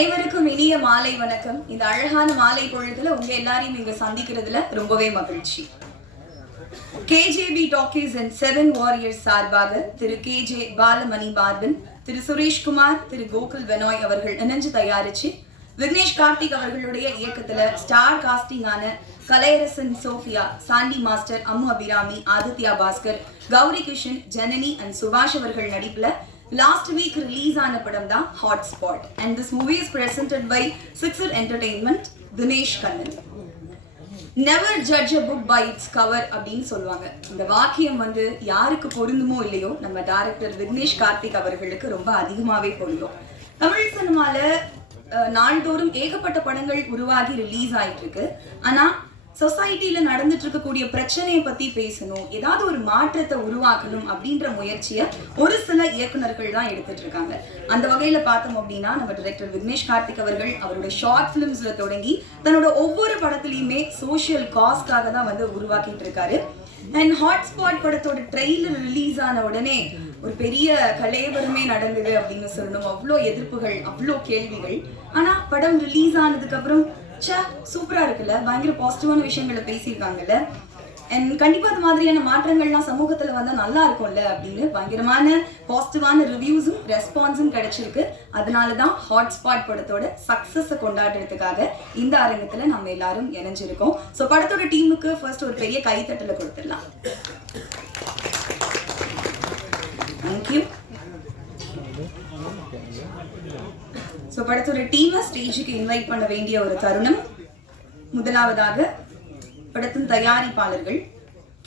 அனைவருக்கும் இனிய மாலை வணக்கம். இந்த அழகான மாலை பொழுதுல உங்க எல்லாரையும் இங்க சந்திக்கிறதுல ரொம்பவே மகிழ்ச்சி. கேஜேபி டாக்கீஸ் அண்ட் 7 வாரியர்ஸ் சார்பாக திரு KJ பாலமணி பார்பன், திரு சுரேஷ்குமார், திரு கோகுல் பெனோய் அவர்கள் இணைஞ்சு தயாரிச்சு விக்னேஷ் கார்த்திக் அவர்களுடைய இயக்கத்துல ஸ்டார் காஸ்டிங் ஆன Kalaiyarasan Sophia, Sandy master, Ammu Abhirami, Aditya Bhaskar, Gouri Kishan, Janani and Subash அவர்கள் நடிப்புல last week release ஆன படம் தான் Hotspot and this movie is presented by Sixer Entertainment. Dinesh Kannan. Never judge a book by its cover அப்படின்னு சொல்லுவாங்க. இந்த வாக்கியம் யாருக்கு பொருந்துமோ இல்லையோ நம்ம டைரக்டர் விக்னேஷ் கார்த்திக் அவர்களுக்கு ரொம்ப அதிகமாவே பொருந்தும். தமிழ் சினிமால நாள்தோறும் ஏகப்பட்ட படங்கள் உருவாகி ரிலீஸ் ஆயிட்டு இருக்கு. ஆனா சொசைட்டில நடந்துட்டு இருக்கக்கூடிய பிரச்சனையை பத்தி பேசணும், ஏதாவது ஒரு மாற்றத்தை உருவாக்கணும் அப்படின்ற முயற்சியை ஒரு சில இயக்குநர்கள் தான் எடுத்துட்டு இருக்காங்க. அந்த வகையில பார்த்தோம் அப்படின்னா நம்ம டைரக்டர் விக்னேஷ் கார்த்திக் அவர்கள் அவருடைய ஷார்ட் பிலிம்ஸ்ல தொடங்கி தன்னோட ஒவ்வொரு படத்துலயுமே சோஷியல் காஸ்க்காக தான் உருவாக்கிட்டு இருக்காரு. அண்ட் ஹாட்ஸ்பாட் படத்தோட ட்ரெய்லர் ரிலீஸ் ஆன உடனே ஒரு பெரிய கலேவரமே நடந்தது அப்படின்னு சொல்லணும். அவ்வளோ எதிர்ப்புகள், அவ்வளோ கேள்விகள். ஆனா படம் ரிலீஸ் ஆனதுக்கு அப்புறம் சூப்பரா இருக்குல்ல, பயங்கர பாசிட்டிவான விஷயங்களை பேசியிருக்காங்கல்ல, அண்ட் கண்டிப்பா அது மாதிரியான மாற்றங்கள்லாம் சமூகத்துல நல்லா இருக்கும்ல அப்படின்னு பயங்கரமான பாசிட்டிவான ரிவ்யூஸும் ரெஸ்பான்ஸும் கிடைச்சிருக்கு. அதனாலதான் ஹாட்ஸ்பாட் படத்தோட சக்சஸை கொண்டாடுறதுக்காக இந்த அரங்கத்துல நம்ம எல்லாரும் இணைஞ்சிருக்கோம். ஸோ படத்தோட டீமுக்கு ஃபர்ஸ்ட் ஒரு பெரிய கைத்தட்டலை கொடுத்துடலாம். தேங்க்யூ. ஸோ படத்தோட டீமை ஸ்டேஜுக்கு இன்வைட் பண்ண வேண்டிய ஒரு தருணம். முதலாவதாக படத்தின் தயாரிப்பாளர்கள்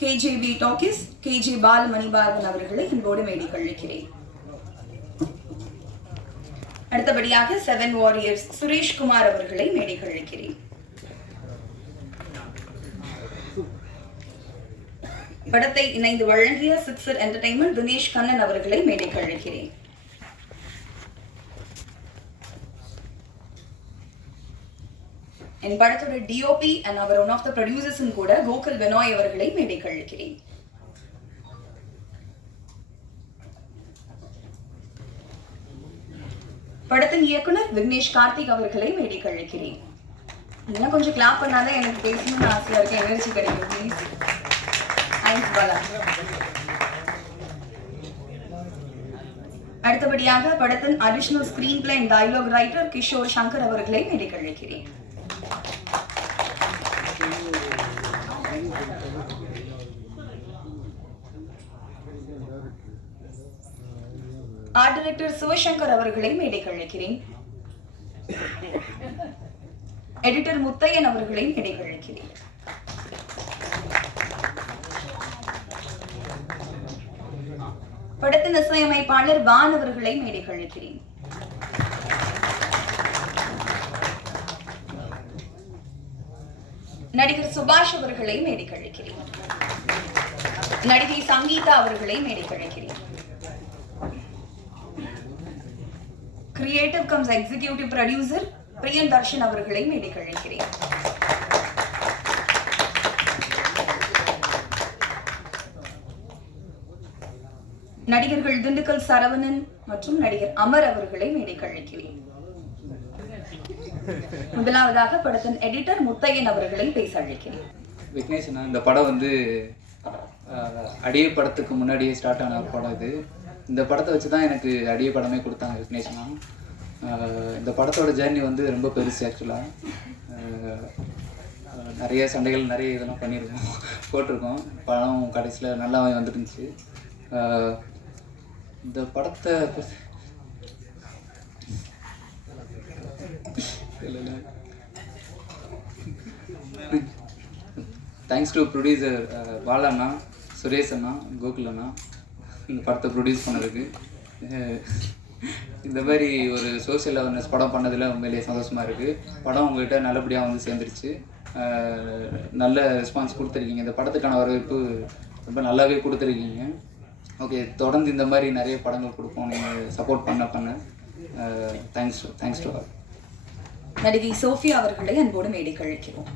KJP talkies KJ Balamani paraben அவர்களை என்போடு மேடைக்கு அழைக்கிறேன். அடுத்தபடியாக 7 வாரியர்ஸ் சுரேஷ்குமார் அவர்களை மேடைக்கு அழைக்கிறேன். படத்தை இணைந்து வழங்கிய சிக்ஸர் என்டர்டைன்மெண்ட் தினேஷ் கண்ணன் அவர்களை மேடைக்கு அழைக்கிறேன். என் படத்தோட DOP and அவர் ஒன் ஆஃப் த ப்ரொடியூசர்ஸும் கூட கோகுல் பெனோய் அவர்களை மேடைக்கு அழைக்கிறேன். படத்தின் இயக்குனர் விக்னேஷ் கார்த்திக் அவர்களை மேடைக்கு அழைக்கிறேன். இன்னும் கொஞ்சம் கிளாப் பண்ணாதான் எனக்கு பேசணும்னு ஆசையா இருக்கு, எனர்ஜி கிடைக்கும் ப்ளீஸ். தேங்க்ஸ் பாலா. அடுத்தபடியாக படத்தின் additional screenplay and dialogue writer Kishore Shankar அவர்களை மேடைக்கு அழைக்கிறேன். ஆர்ட் டைரக்டர் சிவசங்கர் அவர்களை மேடைக்கு அழைக்கிறேன். எடிட்டர் முத்தையன் அவர்களை மேடைக்கு அழைக்கிறேன். படத்தின் இசையமைப்பாளர் வான் அவர்களை மேடைக்கு அழைக்கிறேன். நடிகர் சுபாஷ் அவர்களை மேடைக்கு அழைக்கிறேன். நடிகை சங்கீதா அவர்களை மேடைக்கு அழைக்கிறேன். கிரியேட்டிவ் கம்ஸ் எக்ஸிகியூட்டிவ் ப்ரொடியூசர் பிரியன் தர்ஷன் அவர்களை மேடைக்கு அழைக்கிறேன். நடிகர்கள் திண்டுக்கல் சரவணன் மற்றும் நடிகர் அமர் அவர்களை மேடைக்கு அழைக்கிறேன். முதலாவதாக படத்தின் எடிட்டர் முத்தையன் அவர்களை பேச அழைக்கிறேன். விக்னேஷ், இந்த படம் அடியே படத்துக்கு முன்னாடியே ஸ்டார்ட் ஆன ஒரு படம் இது. இந்த படத்தை வச்சு தான் எனக்கு அடியே படமே கொடுத்தாங்க விக்னேஷ்னா. இந்த படத்தோட ஜேர்னி ரொம்ப பெருசு. ஆக்சுவலாக நிறைய சண்டைகள், நிறைய இதெல்லாம் பண்ணியிருக்கோம், போட்டிருக்கோம். படம் கடைசியில் நல்லா வந்துருந்துச்சு. இந்த படத்தை தேங்க்ஸ் டு ப்ரொடியூசர் பாலண்ணா, சுரேஷ் அண்ணா, கோகுல் அண்ணா இந்த படத்தை ப்ரொடியூஸ் பண்ணதுக்கு. இந்த மாதிரி ஒரு சோஷியல் அவேர்னஸ் படம் பண்ணதில் உண்மையிலேயே சந்தோஷமாக இருக்குது. படம் உங்கள்கிட்ட நல்லபடியாக சேர்ந்துருச்சு. நல்ல ரெஸ்பான்ஸ் கொடுத்துருக்கீங்க. இந்த படத்துக்கான வரவேற்பு ரொம்ப நல்லாவே கொடுத்துருக்கீங்க. ஓகே, தொடர்ந்து இந்த மாதிரி நிறைய படங்கள் கொடுப்போம். நீங்கள் சப்போர்ட் பண்ண தேங்க்ஸ் டு ஆல். நடிகை சோஃபியா அவர்களை அன்போடு மேடைக்கு அழைக்கிறோம்.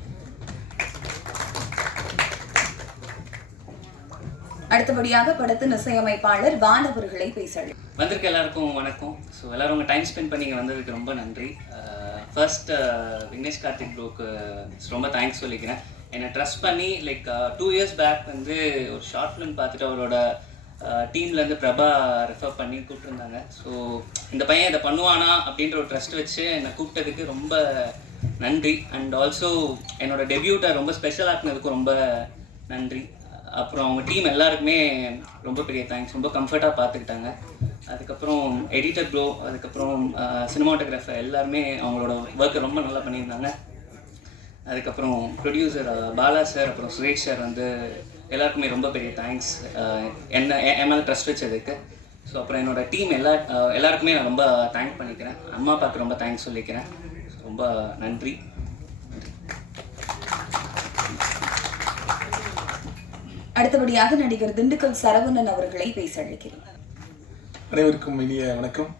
அடுத்தபடியாக படத்தின் இசையமைப்பாளர் வான் அவர்களை பேச வந்திருக்க எல்லாருக்கும் வணக்கம். ஸோ எல்லாரும் உங்கள் டைம் ஸ்பெண்ட் பண்ணி வந்ததுக்கு ரொம்ப நன்றி. ஃபர்ஸ்ட் விக்னேஷ் கார்த்திக் ப்ரோக்கு ரொம்ப தேங்க்ஸ் சொல்லிக்கிறேன். என்னை ட்ரஸ்ட் பண்ணி லைக் 2 years பேக் வந்து ஒரு ஷார்ட் ஃபிலிம் பார்த்துட்டு அவரோட டீம்லேருந்து பிரபா ரெஃபர் பண்ணி கூப்பிட்டுருந்தாங்க. ஸோ இந்த பையன் இதை பண்ணுவானா அப்படின்ற ஒரு ட்ரஸ்ட் வச்சு என்னை கூப்பிட்டதுக்கு ரொம்ப நன்றி. அண்ட் ஆல்சோ என்னோட டெபியூட்டை ரொம்ப ஸ்பெஷல் ஆக்குனதுக்கும் ரொம்ப நன்றி. அப்புறம் அவங்க டீம் எல்லாருக்குமே ரொம்ப பெரிய தேங்க்ஸ். ரொம்ப கம்ஃபர்ட்டாக பார்த்துக்கிட்டாங்க. அதுக்கப்புறம் எடிட்டர் ப்ரோ, அதுக்கப்புறம் சினிமாட்டோகிராஃபர் எல்லாருமே அவங்களோட ஒர்க்கை ரொம்ப நல்லா பண்ணியிருந்தாங்க. அதுக்கப்புறம் ப்ரொடியூசர் பாலா சார், அப்புறம் சுரேஷ் சார் வந்து எல்லாருக்குமே ரொம்ப பெரிய தேங்க்ஸ் என் மேலே ட்ரஸ்ட் வச்சதுக்கு. ஸோ அப்புறம் என்னோட டீம் எல்லாருக்குமே நான் ரொம்ப தேங்க் பண்ணிக்கிறேன். அம்மா அப்பாவுக்கு ரொம்ப தேங்க்ஸ் சொல்லிக்கிறேன். ரொம்ப நன்றி. அடுத்தபடியாக நடிகர் திண்டுக்கல் சரவணன் அவர்களை பேச அழைக்கிறேன். அனைவருக்கும் இனிய வணக்கம்.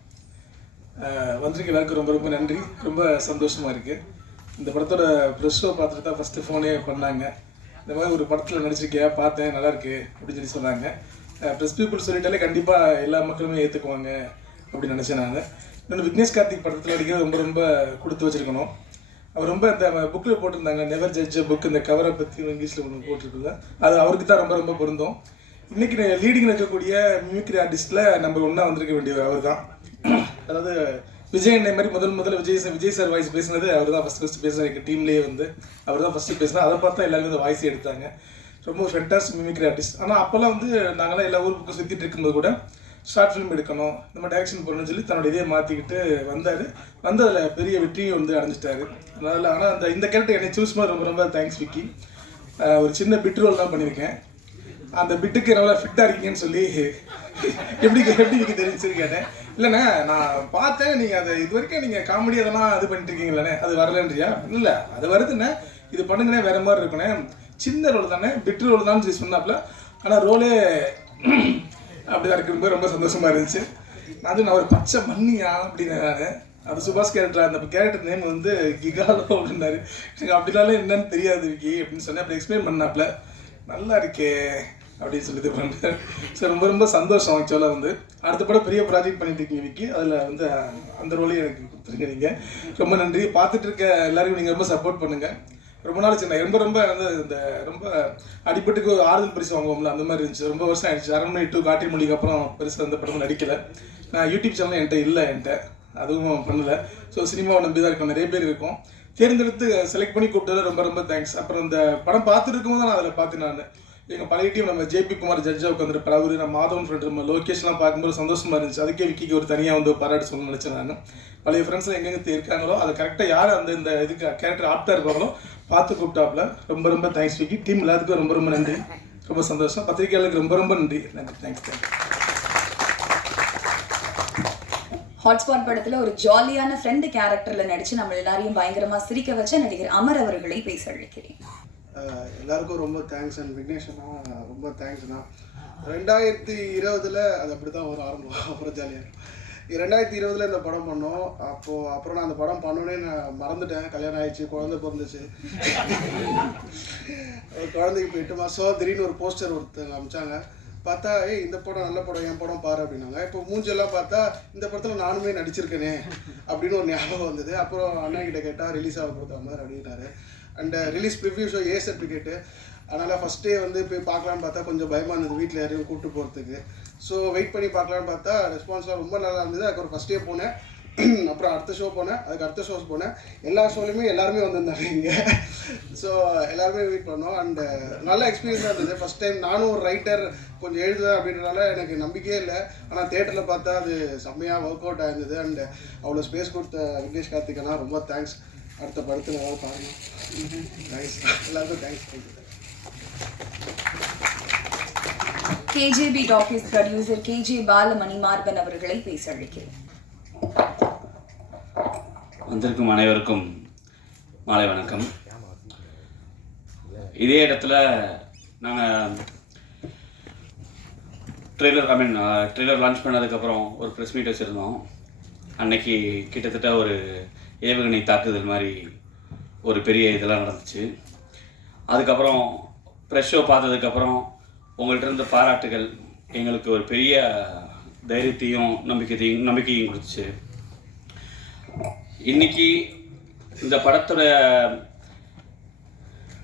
வந்திருக்க எல்லாருக்கும் ரொம்ப ரொம்ப நன்றி. ரொம்ப சந்தோஷமாக இருக்குது. இந்த படத்தோட ப்ரெஸ் ஷோ பார்த்துட்டு தான் ஃபஸ்ட்டு ஃபோனே பண்ணாங்க. இந்த மாதிரி ஒரு படத்தில் நடிச்சிருக்கியா, பார்த்தேன், நல்லாயிருக்கு அப்படின்னு சொல்லி சொன்னாங்க. ப்ரெஸ் பீப்புள் சொல்லிட்டாலே கண்டிப்பாக எல்லா மக்களுமே ஏற்றுக்குவாங்க அப்படின்னு நினச்சேன் நான். இன்னொன்று விக்னேஷ் கார்த்திக் படத்தில் நடிக்கிறது ரொம்ப ரொம்ப கொடுத்து வச்சுருக்கணும். அவர் ரொம்ப இந்த புக்கில் போட்டிருந்தாங்க, நெவர் ஜட்ஜ் புக், இந்த கவரை பற்றி இங்கிலீஷில் ஒன்று போட்டிருக்குல்ல, அது அவருக்கு தான் ரொம்ப ரொம்ப பொருந்தும். இன்றைக்கி லீடிங்கில் இருக்கக்கூடிய மிமிக்ரி ஆர்டிஸ்ட்டில் நம்ம ஒன்றா வந்திருக்க வேண்டிய அவர் தான். அதாவது விஜய் அண்ணே மாதிரி முதல்ல விஜய் சார் வாய்ஸ் பேசினது அவர் தான் ஃபஸ்ட்டு பேசினார். எங்கள் டீம்லேயே வந்து அவர் தான் ஃபஸ்ட்டு பேசினா. அதை பார்த்தா எல்லாருமே அந்த வாய்ஸ் எடுத்தாங்க. ரொம்ப ஃபென்டாஸ்டிக் மிமிக்ரி ஆர்டிஸ்ட். ஆனால் அப்போல்லாம் வந்து நாங்களாம் எல்லா ஊர் பக்கம் சுற்றிட்டு இருக்கும்போது கூட ஷார்ட் ஃபிலிம் எடுக்கணும், இந்த மாதிரி டைரக்ஷன் பண்ணணும்னு சொல்லி தன்னோட இதே மாற்றிக்கிட்டு வந்தார். வந்து அதில் பெரிய வெற்றியும் வந்து அடைஞ்சிட்டாரு. அதனால் ஆனால் இந்த கேரக்டர் என்னை சூஸ் பண்ண ரொம்ப ரொம்ப தேங்க்ஸ் விக்கி. ஒரு சின்ன பிட் ரோல் தான் பண்ணியிருக்கேன். அந்த பிட்டுக்கு நல்லா ஃபிட்டாக இருக்கீங்கன்னு சொல்லி எப்படி விக்கி தெரிஞ்சுன்னு கேட்டேன். இல்லைண்ணே, நான் பார்த்தேன், நீங்கள் அதை இது வரைக்கும் நீங்கள் காமெடி அதெல்லாம் இது பண்ணிட்டு இருக்கீங்களே, அது வரலன்றியா? இல்லை, அது வருதுண்ணே, இது பண்ணுங்கண்ணே, வேறு மாதிரி இருக்குண்ணே, சின்ன ரோல் தானே, பிட் ரோல் தான் சொல்லி சொன்னாப்புல. ஆனால் ரோலே அப்படிதான் இருக்கும்போது ரொம்ப சந்தோஷமாக இருந்துச்சு. நான் ஒரு பச்சை மண்ணியா அப்படின்னு நான் அது சுபாஷ் கேரக்டர். அந்த கேரக்டர் நேம் வந்து கிகாலோ அப்படின்னாரு. எனக்கு அப்படினாலும் என்னன்னு தெரியாது விக்கி அப்படின்னு சொன்னேன். அப்படி எக்ஸ்பிளைன் பண்ணாப்புல நல்லா இருக்கே அப்படின்னு சொல்லி இது பண்ணுறேன். ஸோ ரொம்ப ரொம்ப சந்தோஷம். ஆக்சுவலாக வந்து அடுத்த படம் பெரிய ப்ராஜெக்ட் பண்ணிட்டு இருக்கீங்க விக்கி. அதில் வந்து அந்த ரோலையும் எனக்கு கொடுத்துருங்க நீங்கள். ரொம்ப நன்றி. பார்த்துட்டு இருக்க எல்லாருக்கும் நீங்கள் ரொம்ப சப்போர்ட் பண்ணுங்கள். ரொம்ப நாள் சின்ன ரொம்ப ரொம்ப வந்து இந்த ரொம்ப அடிப்பட்டுக்கு ஒரு ஆறுதல் பரிசு வாங்குவோம்ல, அந்த மாதிரி இருந்துச்சு. ரொம்ப வருஷம் ஆயிடுச்சு. அரண்மனை 2 காட்டி மொழிக்கு அப்புறம் பெருசாக அந்த படமும் நடிக்கலை. நான் யூடியூப் சேனல் என்கிட்ட அதுவும் பண்ணலை. ஸோ சினிமாவை நம்பி தான் இருக்கும். நிறைய பேர் இருக்கும். தேர்ந்தெடுத்து செலக்ட் பண்ணி கூப்பிட்டதில் ரொம்ப ரொம்ப தேங்க்ஸ். அப்புறம் இந்த படம் பார்த்துட்டு இருக்கும்போது தான் நான் அதில் பார்த்து நான் எங்கள் பழைய டீம் நம்ம ஜேபி குமார் ஜட்ஜாக உட்காந்துருப்பார். அவர் நம்ம மாதவன் ஃப்ரெண்ட் நம்ம லொக்கேஷன்லாம் பார்க்கும்போது சந்தோஷமாக இருந்துச்சு. அதுக்கே விக்கிக்கு ஒரு தனியாக வந்து பாராட்டு சொல்லணும்னு நினச்சேன் நான். பழைய ஃப்ரெண்ட்ஸ் எங்கெங்கே இருக்காங்களோ அதை கரெக்டாக யார் இந்த இதுக்கு கேரக்டர் ஆப்டாக இருப்பாங்களோ பார்த்து கூப்பிட்டாப்புல. ரொம்ப ரொம்ப தேங்க்ஸ் விக்கி. டீம் எல்லாத்துக்கும் ரொம்ப ரொம்ப நன்றி. ரொம்ப சந்தோஷம். பத்திரிகையாளருக்கு ரொம்ப ரொம்ப நன்றி. தேங்க்ஸ். ஹாட்ஸ்பாட் படத்துல ஒரு ஜாலியான ஃப்ரெண்டு கேரக்டர்ல நடிச்சு நம்ம எல்லாரையும் பயங்கரமா சிரிக்க வச்ச நடிகர் அமர் அவர்களை பேச அழைக்கிறேன். எல்லாருக்கும் ரொம்ப தேங்க்ஸ். அண்ட் விக்னேஷனா ரொம்ப தேங்க்ஸ்ண்ணா. 2020 அது அப்படி தான் ஒரு ஆரம்பம். அப்புறம் ஜாலியாக 2020 இந்த படம் பண்ணோம். அப்புறம் நான் அந்த படம் பண்ணோன்னே நான் மறந்துட்டேன். கல்யாணம் ஆயிடுச்சு, குழந்தை பிறந்துச்சு. குழந்தைக்கு இப்போ 8 மாதம். திடீர்னு ஒரு போஸ்டர் ஒருத்தங்க அமிச்சாங்க. பார்த்தா இந்த படம் நல்ல படம், என் படம் பாரு அப்படின்னாங்க. இப்போ மூஞ்செல்லாம் பார்த்தா இந்த படத்தில் நானுமே நடிச்சிருக்கேனே அப்படின்னு ஒரு ஞாபகம் வந்தது. அப்புறம் அண்ணன் கிட்ட கேட்டால் ரிலீஸ் ஆக கொடுத்த மாதிரி அப்படின்னாரு. And release preview show A certificate. அதனால் ஃபஸ்ட்டே வந்து போய் பார்க்கலான்னு பார்த்தா கொஞ்சம் பயமாக இருந்தது வீட்டில் யாரையும் கூப்பிட்டு போகிறதுக்கு. ஸோ வெயிட் பண்ணி பார்க்கலான்னு பார்த்தா ரெஸ்பான்ஸ்லாம் ரொம்ப நல்லா இருந்தது. அதுக்கு ஃபஸ்ட்டே போனேன். அப்புறம் அடுத்த ஷோ போனேன். அதுக்கு அடுத்த ஷோஸ் போனேன். எல்லா ஷோலையுமே எல்லாருமே வந்திருந்தாங்க இங்கே. ஸோ எல்லாருமே வெயிட் பண்ணோம். அண்டு நல்ல எக்ஸ்பீரியன்ஸாக இருந்தது. ஃபஸ்ட் டைம் நானும் ஒரு ரைட்டர் கொஞ்சம் எழுதுவேன் அப்படின்றனால எனக்கு நம்பிக்கையே இல்லை. ஆனால் தேட்டரில் பார்த்தா அது செம்மையாக ஒர்க் அவுட் ஆயிருந்தது. அண்டு அவ்வளோ ஸ்பேஸ் கொடுத்த விக்னேஷ் கார்த்திகனா ரொம்ப தேங்க்ஸ். அடுத்த படத்தில் ஏதாவது பாருங்கள். தேங்க்ஸ் எல்லாருக்கும் thanks. KJB Talkies producer KJ Balamanimarban அவர்களை பேச அழைக்கிறேன். வந்திருக்கும் அனைவருக்கும் மாலை வணக்கம். இதே இடத்துல நாங்கள் ட்ரெய்லர் லான்ச் பண்ணதுக்கப்புறம் ஒரு ப்ரெஸ் மீட் வச்சுருந்தோம். அன்னைக்கு கிட்டத்தட்ட ஒரு ஏவுகணை தாக்குதல் மாதிரி ஒரு பெரிய இதெல்லாம் நடந்துச்சு. அதுக்கப்புறம் ப்ரெஸ் ஷோ பார்த்ததுக்கப்புறம் உங்கள்கிட்ட இருந்த பாராட்டுகள் எங்களுக்கு ஒரு பெரிய தைரியத்தையும் நம்பிக்கையும் கொடுத்துச்சு. இன்றைக்கி இந்த படத்தோட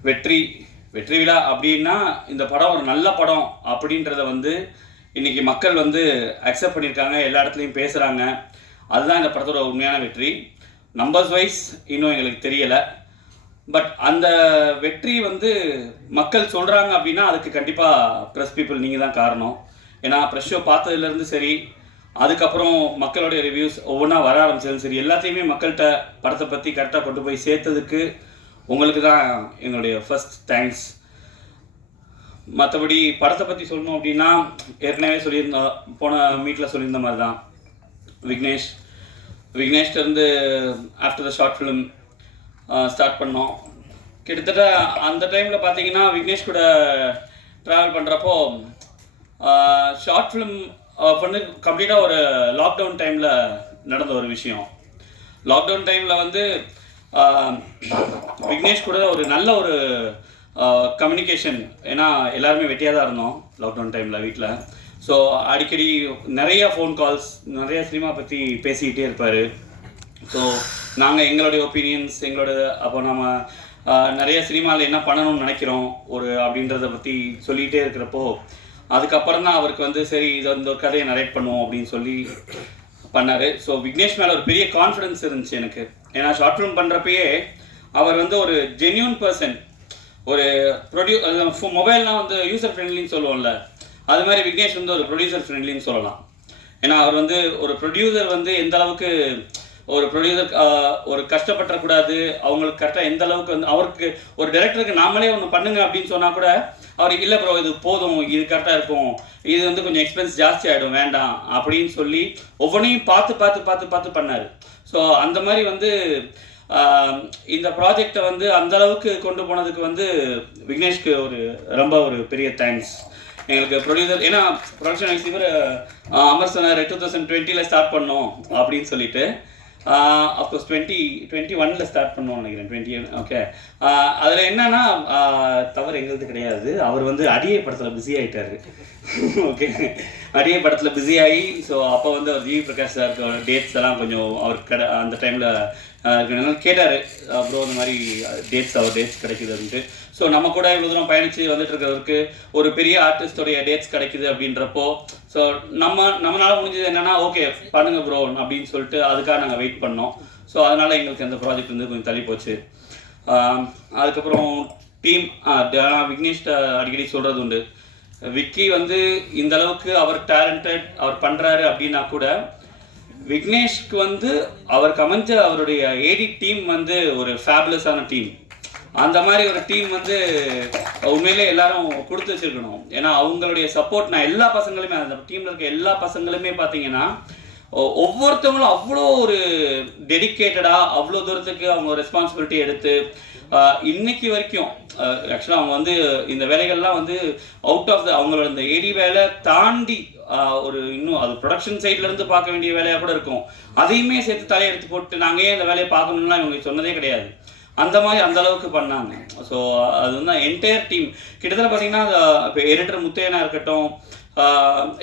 வெற்றி விழா அப்படின்னா இந்த படம் ஒரு நல்ல படம் அப்படின்றத வந்து இன்றைக்கி மக்கள் வந்து அக்செப்ட் பண்ணியிருக்காங்க, எல்லா இடத்துலையும் பேசுகிறாங்க. அதுதான் இந்த படத்தோட உண்மையான வெற்றி. நம்பர்ஸ் வைஸ் இன்னும் எங்களுக்கு தெரியலை, பட் அந்த வெற்றி வந்து மக்கள் சொல்கிறாங்க அப்படின்னா அதுக்கு கண்டிப்பாக ப்ரெஸ் பீப்புள் நீங்கள் தான் காரணம். ஏன்னா ப்ரெஸ் ஷோ பார்த்ததுலேருந்து சரி, அதுக்கப்புறம் மக்களுடைய ரிவ்யூஸ் ஒவ்வொன்றா வர ஆரம்பிச்சதும் சரி, எல்லாத்தையுமே மக்கள்கிட்ட படத்தை பற்றி கரெக்டாக கொண்டு போய் சேர்த்ததுக்கு உங்களுக்கு தான் என்னுடைய ஃபர்ஸ்ட் தேங்க்ஸ். மற்றபடி படத்தை பற்றி சொல்லணும் அப்படின்னா ஏற்கனவே சொல்லியிருந்தோம், போன மீட்டில் சொல்லியிருந்த மாதிரி தான். விக்னேஷ்டேருந்து after the short film start பண்ணோம். கிட்டத்தட்ட அந்த டைமில் பார்த்தீங்கன்னா விக்னேஷ் கூட ட்ராவல் பண்ணுறப்போ ஷார்ட் ஃபிலிம் பண்ணி கம்ப்ளீட்டாக ஒரு லாக்டவுன் டைமில் நடந்த ஒரு விஷயம். லாக்டவுன் டைமில் வந்து விக்னேஷ் கூட ஒரு நல்ல ஒரு கம்யூனிகேஷன், ஏன்னா எல்லாருமே வெட்டியாக தான் இருந்தோம் லாக்டவுன் டைமில் வீட்டில். ஸோ அடிக்கடி நிறைய ஃபோன் கால்ஸ், நிறைய சினிமா பற்றி பேசிக்கிட்டே இருப்பார். ஸோ நாங்கள் எங்களுடைய ஒப்பீனியன்ஸ், அப்போ நம்ம நிறைய சினிமாவில் என்ன பண்ணணும்னு நினைக்கிறோம் அப்படின்றத பற்றி சொல்லிகிட்டே இருக்கிறப்போ, அதுக்கப்புறம் தான் அவருக்கு வந்து சரி இதை இந்த ஒரு கதையை நரேட் பண்ணுவோம் அப்படின்னு சொல்லி பண்ணார். ஸோ விக்னேஷ் மேலே ஒரு பெரிய கான்ஃபிடென்ஸ் இருந்துச்சு எனக்கு. ஏன்னா ஷார்ட் ஃபிலிம் பண்ணுறப்பயே அவர் வந்து ஒரு ஜென்யூன் பர்சன். ஒரு மொபைல்னால் வந்து யூசர் ஃப்ரெண்ட்லின்னு சொல்லுவோம்ல, அது மாதிரி விக்னேஷ் வந்து ஒரு ப்ரொடியூசர் ஃப்ரெண்ட்லின்னு சொல்லலாம். ஏன்னா அவர் வந்து ஒரு ப்ரொடியூசர் வந்து எந்த அளவுக்கு ஒரு ப்ரொடியூசர் ஒரு கஷ்டப்படக்கூடாது, அவங்களுக்கு கரெக்டாக எந்த அளவுக்கு வந்து அவருக்கு ஒரு டைரக்டருக்கு நாமளே ஒன்று பண்ணுங்க அப்படின்னு சொன்னால் கூட அவருக்கு இல்லை ப்ரோ இது போதும், இது கரெக்டாக இருக்கும், இது வந்து கொஞ்சம் எக்ஸ்பென்ஸ் ஜாஸ்தி ஆகிடும் வேண்டாம் அப்படின்னு சொல்லி ஒவ்வொன்றையும் பார்த்து பண்ணார். ஸோ அந்த மாதிரி வந்து இந்த ப்ராஜெக்டை வந்து அந்தளவுக்கு கொண்டு போனதுக்கு வந்து விக்னேஷ்க்கு ரொம்ப ஒரு பெரிய தேங்க்ஸ். எங்களுக்கு ப்ரொடியூசர், ஏன்னா ப்ரொடக்ஷன் வைஸ் இவர் அமர் சொன்னார் 2020 ஸ்டார்ட் பண்ணோம் அப்படின்னு சொல்லிட்டு. அஃப்கோர்ஸ் 2021 ஸ்டார்ட் பண்ணுவோம்னு நினைக்கிறேன், 20 ஓகே. அதில் என்னன்னா தவறு எங்களுக்கு கிடையாது, அவர் வந்து அடியே படத்தில் பிஸி ஆகிட்டார். ஓகே, அடியே படத்தில் பிஸி ஆகி, ஸோ அப்போ வந்து அவர் ஜிவி பிரகாஷ் சார் டேட்ஸ் எல்லாம் கொஞ்சம் அவர் அந்த டைமில் கேட்டார், ப்ரோ இந்த மாதிரி டேட்ஸ் கிடைக்குதுன்ட்டு. ஸோ நம்ம கூட இவ்வளோ தூரம் பயணித்து வந்துட்டு இருக்கிறவருக்கு ஒரு பெரிய ஆர்டிஸ்டோடைய டேட்ஸ் கிடைக்குது அப்படின்றப்போ, ஸோ நம்மளால் முடிஞ்சது என்னென்னா ஓகே பண்ணுங்க ப்ரோ அப்படின்னு சொல்லிட்டு அதுக்காக நாங்கள் வெயிட் பண்ணோம். ஸோ அதனால் எங்களுக்கு அந்த ப்ராஜெக்ட் வந்து கொஞ்சம் தள்ளி போச்சு. அதுக்கப்புறம் டீம் விக்னேஷ்ட அடிக்கடி சொல்கிறது உண்டு, விக்கி வந்து இந்த அளவுக்கு அவர் டேலண்டட், அவர் பண்ணுறாரு அப்படின்னா கூட விக்னேஷ்க்கு வந்து அவருக்கு அமைஞ்ச அவருடைய ஏடி டீம் வந்து ஒரு ஃபேபுலஸான டீம். அந்த மாதிரி ஒரு டீம் வந்து உண்மையிலே எல்லாரும் கொடுத்து வச்சிருக்கணும். ஏன்னா அவங்களுடைய சப்போர்ட், நான் எல்லா பசங்களுமே அந்த டீமில் இருக்க எல்லா பசங்களுமே பார்த்தீங்கன்னா ஒவ்வொருத்தவங்களும் அவ்வளோ ஒரு டெடிக்கேட்டடாக அவ்வளோ தூரத்துக்கு அவங்க ரெஸ்பான்சிபிலிட்டி எடுத்து இன்னைக்கு வரைக்கும் ஆக்சுவலாக அவங்க வந்து இந்த வேலைகள்லாம் வந்து அவுட் ஆஃப் அவங்களோட இந்த ஏடி வேலை தாண்டி ஒரு இன்னும் அது ப்ரொடக்ஷன் சைட்லேருந்து பார்க்க வேண்டிய வேலையாக கூட இருக்கும், அதையுமே சேர்த்து தலையெடுத்து போட்டு நாங்கள் ஏன் இந்த வேலையை பார்க்கணும்லாம் இவங்களுக்கு சொன்னதே கிடையாது. அந்த மாதிரி அந்த அளவுக்கு பண்ணாங்க. ஸோ அது வந்து என்டையர் டீம் கிட்டத்தட்ட பார்த்தீங்கன்னா இப்போ எடிட்டர் முத்தையனா இருக்கட்டும்,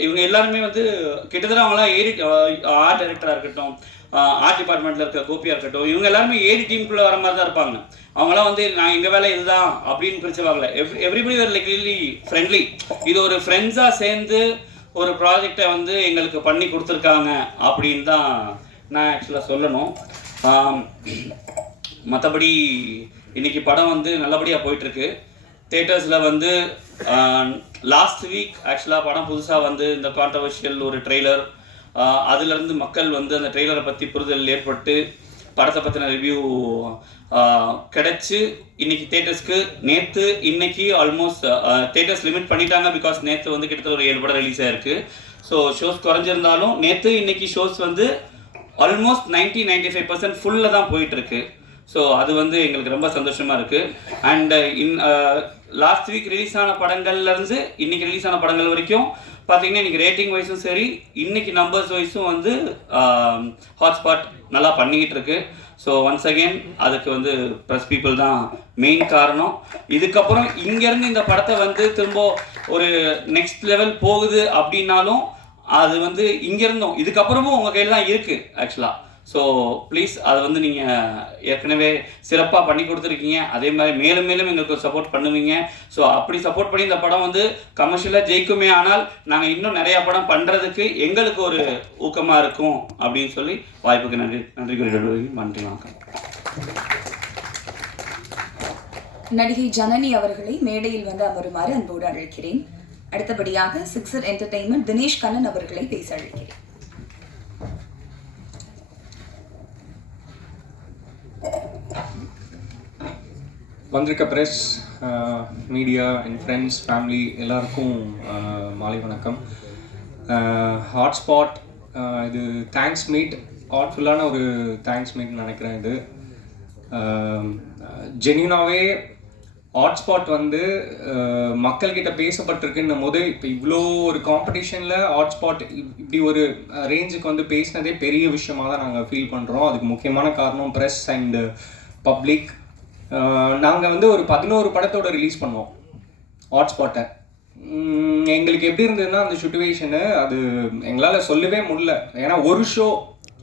இவங்க எல்லாருமே வந்து கிட்டத்தட்ட அவங்களாம் ஆர்ட் டைரக்டராக இருக்கட்டும், ஆர்ட் டிபார்ட்மெண்ட்டில் இருக்க கோபியாக இருக்கட்டும், இவங்க எல்லாருமே ஏடி டீமுக்குள்ளே வர மாதிரி தான் இருப்பாங்க. அவங்களாம் வந்து நான் எங்கள் வேலை இதுதான் அப்படின்னு பிரித்து பார்க்கல. எவ்ரிபடி ஒரு லைக் ரியலி ஃப்ரெண்ட்லி. இது ஒரு ஃப்ரெண்ட்ஸாக சேர்ந்து ஒரு ப்ராஜெக்டை வந்து எங்களுக்கு பண்ணி கொடுத்துருக்காங்க அப்படின்னு தான் நான் ஆக்சுவலாக சொல்லணும். மற்றபடி இன்றைக்கி படம் வந்து நல்லபடியாக போயிட்டுருக்கு. தேட்டர்ஸில் வந்து லாஸ்ட் வீக் ஆக்சுவலாக படம் புதுசாக வந்து இந்த கான்ட்ரவர்ஷியல் ஒரு ட்ரெய்லர், அதுலேருந்து மக்கள் வந்து அந்த ட்ரெய்லரை பற்றி புரிதல் ஏற்பட்டு படத்தை பற்றின ரிவ்யூ கிடச்சி இன்றைக்கி தேட்டர்ஸ்க்கு நேற்று இன்னைக்கு ஆல்மோஸ்ட் தேட்டர்ஸ் லிமிட் பண்ணிட்டாங்க. பிகாஸ் நேற்று வந்து கிட்டத்தட்ட ஒரு 7 படம் ரிலீஸ் ஆகிருக்கு. ஸோ ஷோஸ் குறைஞ்சிருந்தாலும் நேற்று இன்னைக்கு ஷோஸ் வந்து ஆல்மோஸ்ட் 90-95% ஃபுல்லில் தான் போயிட்டுருக்கு. ஸோ அது வந்து எங்களுக்கு ரொம்ப சந்தோஷமாக இருக்குது. அண்ட் லாஸ்ட் வீக் ரிலீஸ் ஆன படங்கள்லேருந்து இன்றைக்கி ரிலீஸ் ஆன படங்கள் வரைக்கும் பார்த்தீங்கன்னா இன்றைக்கி ரேட்டிங் வைஸும் சரி, இன்றைக்கி நம்பர்ஸ் வைஸும் வந்து ஹாட்ஸ்பாட் நல்லா பண்ணிக்கிட்டு இருக்கு. ஸோ ஒன்ஸ் அகெயின் அதுக்கு வந்து ப்ரெஸ் பீப்புள் தான் மெயின் காரணம். இதுக்கப்புறம் இங்கேருந்து இந்த படத்தை வந்து திரும்ப ஒரு நெக்ஸ்ட் லெவல் போகுது அப்படின்னாலும் அது வந்து இங்கேருந்தும் இதுக்கப்புறமும் உங்கள் கையில் தான் இருக்குது ஆக்சுவலாக. ஸோ ப்ளீஸ் அதை வந்து நீங்கள் ஏற்கனவே சிறப்பாக பண்ணி கொடுத்துருக்கீங்க, அதே மாதிரி மேலும் மேலும் எங்களுக்கு சப்போர்ட் பண்ணுவீங்க. ஸோ அப்படி சப்போர்ட் பண்ணி இந்த படம் வந்து கமர்ஷியலாக ஜெயிக்குமே, ஆனால் நாங்கள் இன்னும் நிறையா படம் பண்ணுறதுக்கு எங்களுக்கு ஒரு ஊக்கமாக இருக்கும் அப்படின்னு சொல்லி வாய்ப்புக்கு நன்றி கூறிடுவேன். நன்றி, வணக்கம். நடிகை ஜனனி அவர்களை மேடையில் வந்து அமருமாறு அன்போடு அழைக்கிறேன். அடுத்தபடியாக சிக்ஸர் என்டர்டெயின்மெண்ட் தினேஷ் கண்ணன் அவர்களை பேச அழைக்கிறேன். வந்திருக்க press, media and friends, family எல்லாருக்கும் மாலை வணக்கம். ஹாட்ஸ்பாட் இது தேங்க்ஸ் மீட், ஹார்ட்ஃபுல்லான ஒரு தேங்க்ஸ் மீட்னு நினைக்கிறேன். இது ஜென்யூனாகவே ஹாட்ஸ்பாட் வந்து மக்கள்கிட்ட பேசப்பட்டிருக்குன்னும் போது, இப்போ இவ்வளோ ஒரு காம்படிஷனில் ஹாட்ஸ்பாட் இப்படி ஒரு ரேஞ்சுக்கு வந்து பேசினதே பெரிய விஷயமாக தான் நாங்கள் ஃபீல் பண்ணுறோம். அதுக்கு முக்கியமான காரணம் ப்ரெஸ் அண்ட் பப்ளிக். நாங்கள் வந்து ஒரு 11 படத்தோட ரிலீஸ் பண்ணோம் ஹாட்ஸ்பாட்டை. எங்களுக்கு எப்படி இருந்ததுன்னா அந்த சுச்சுவேஷனு அது எங்களால் சொல்லவே முடியல. ஏன்னா ஒரு ஷோ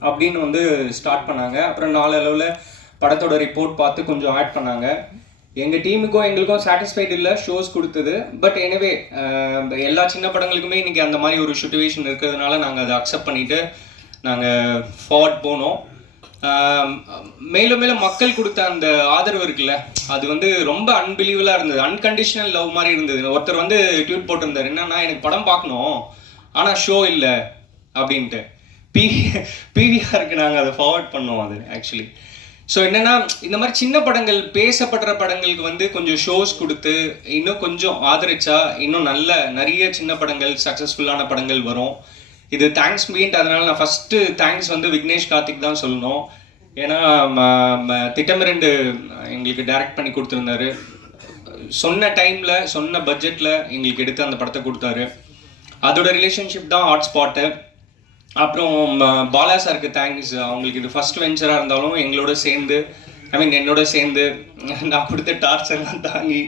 அப்படின்னு வந்து ஸ்டார்ட் பண்ணாங்க, அப்புறம் நாளளவில் படத்தோட ரிப்போர்ட் பார்த்து கொஞ்சம் ஆட் பண்ணாங்க. எங்கள் டீமுக்கும் எங்களுக்கும் சாட்டிஸ்ஃபைடு இல்லை ஷோஸ் கொடுத்தது. பட் எனிவே எல்லா சின்ன படங்களுக்குமே இன்றைக்கி அந்த மாதிரி ஒரு சுச்சுவேஷன் இருக்கிறதுனால நாங்கள் அதை அக்செப்ட் பண்ணிவிட்டு நாங்கள் ஃபார்வர்ட் போனோம். மேலும் மேலும் மக்கள் கொடுத்த அந்த ஆதரவு இருக்குல்ல, அது வந்து ரொம்ப அன்பிலீவலாக இருந்தது. அன்கண்டிஷனல் லவ் மாதிரி இருந்தது. ஒருத்தர் வந்து ட்வீட் போட்டிருந்தார், என்னன்னா எனக்கு படம் பார்க்கணும் ஆனால் ஷோ இல்லை அப்படின்ட்டு. பிவிஆருக்கு நாங்கள் அதை ஃபார்வர்ட் பண்ணோம் அது ஆக்சுவலி. ஸோ என்னென்னா இந்த மாதிரி சின்ன படங்கள், பேசப்படுற படங்களுக்கு வந்து கொஞ்சம் ஷோஸ் கொடுத்து இன்னும் கொஞ்சம் ஆதரிச்சா இன்னும் நிறைய சின்ன படங்கள், சக்ஸஸ்ஃபுல்லான படங்கள் வரும். இது தேங்க்ஸ் மீட். அதனால நான் ஃபஸ்ட்டு தேங்க்ஸ் வந்து விக்னேஷ் கார்த்திக் தான் சொல்லணும். ஏன்னா திட்டமிரண்டு எங்களுக்கு டைரக்ட் பண்ணி கொடுத்துருந்தாரு. சொன்ன டைமில் சொன்ன பட்ஜெட்டில் எங்களுக்கு எடுத்து அந்த படத்தை கொடுத்தாரு. அதோட ரிலேஷன்ஷிப் தான் ஹாட்ஸ்பாட்டு. அப்புறம் பாலா சாருக்கு தேங்க்ஸ். அவங்களுக்கு இது ஃபஸ்ட் வெஞ்சராக இருந்தாலும் எங்களோட சேர்ந்து, என்னோட சேர்ந்து நான் கொடுத்த டார்ச்சர்லாம் தாங்கி.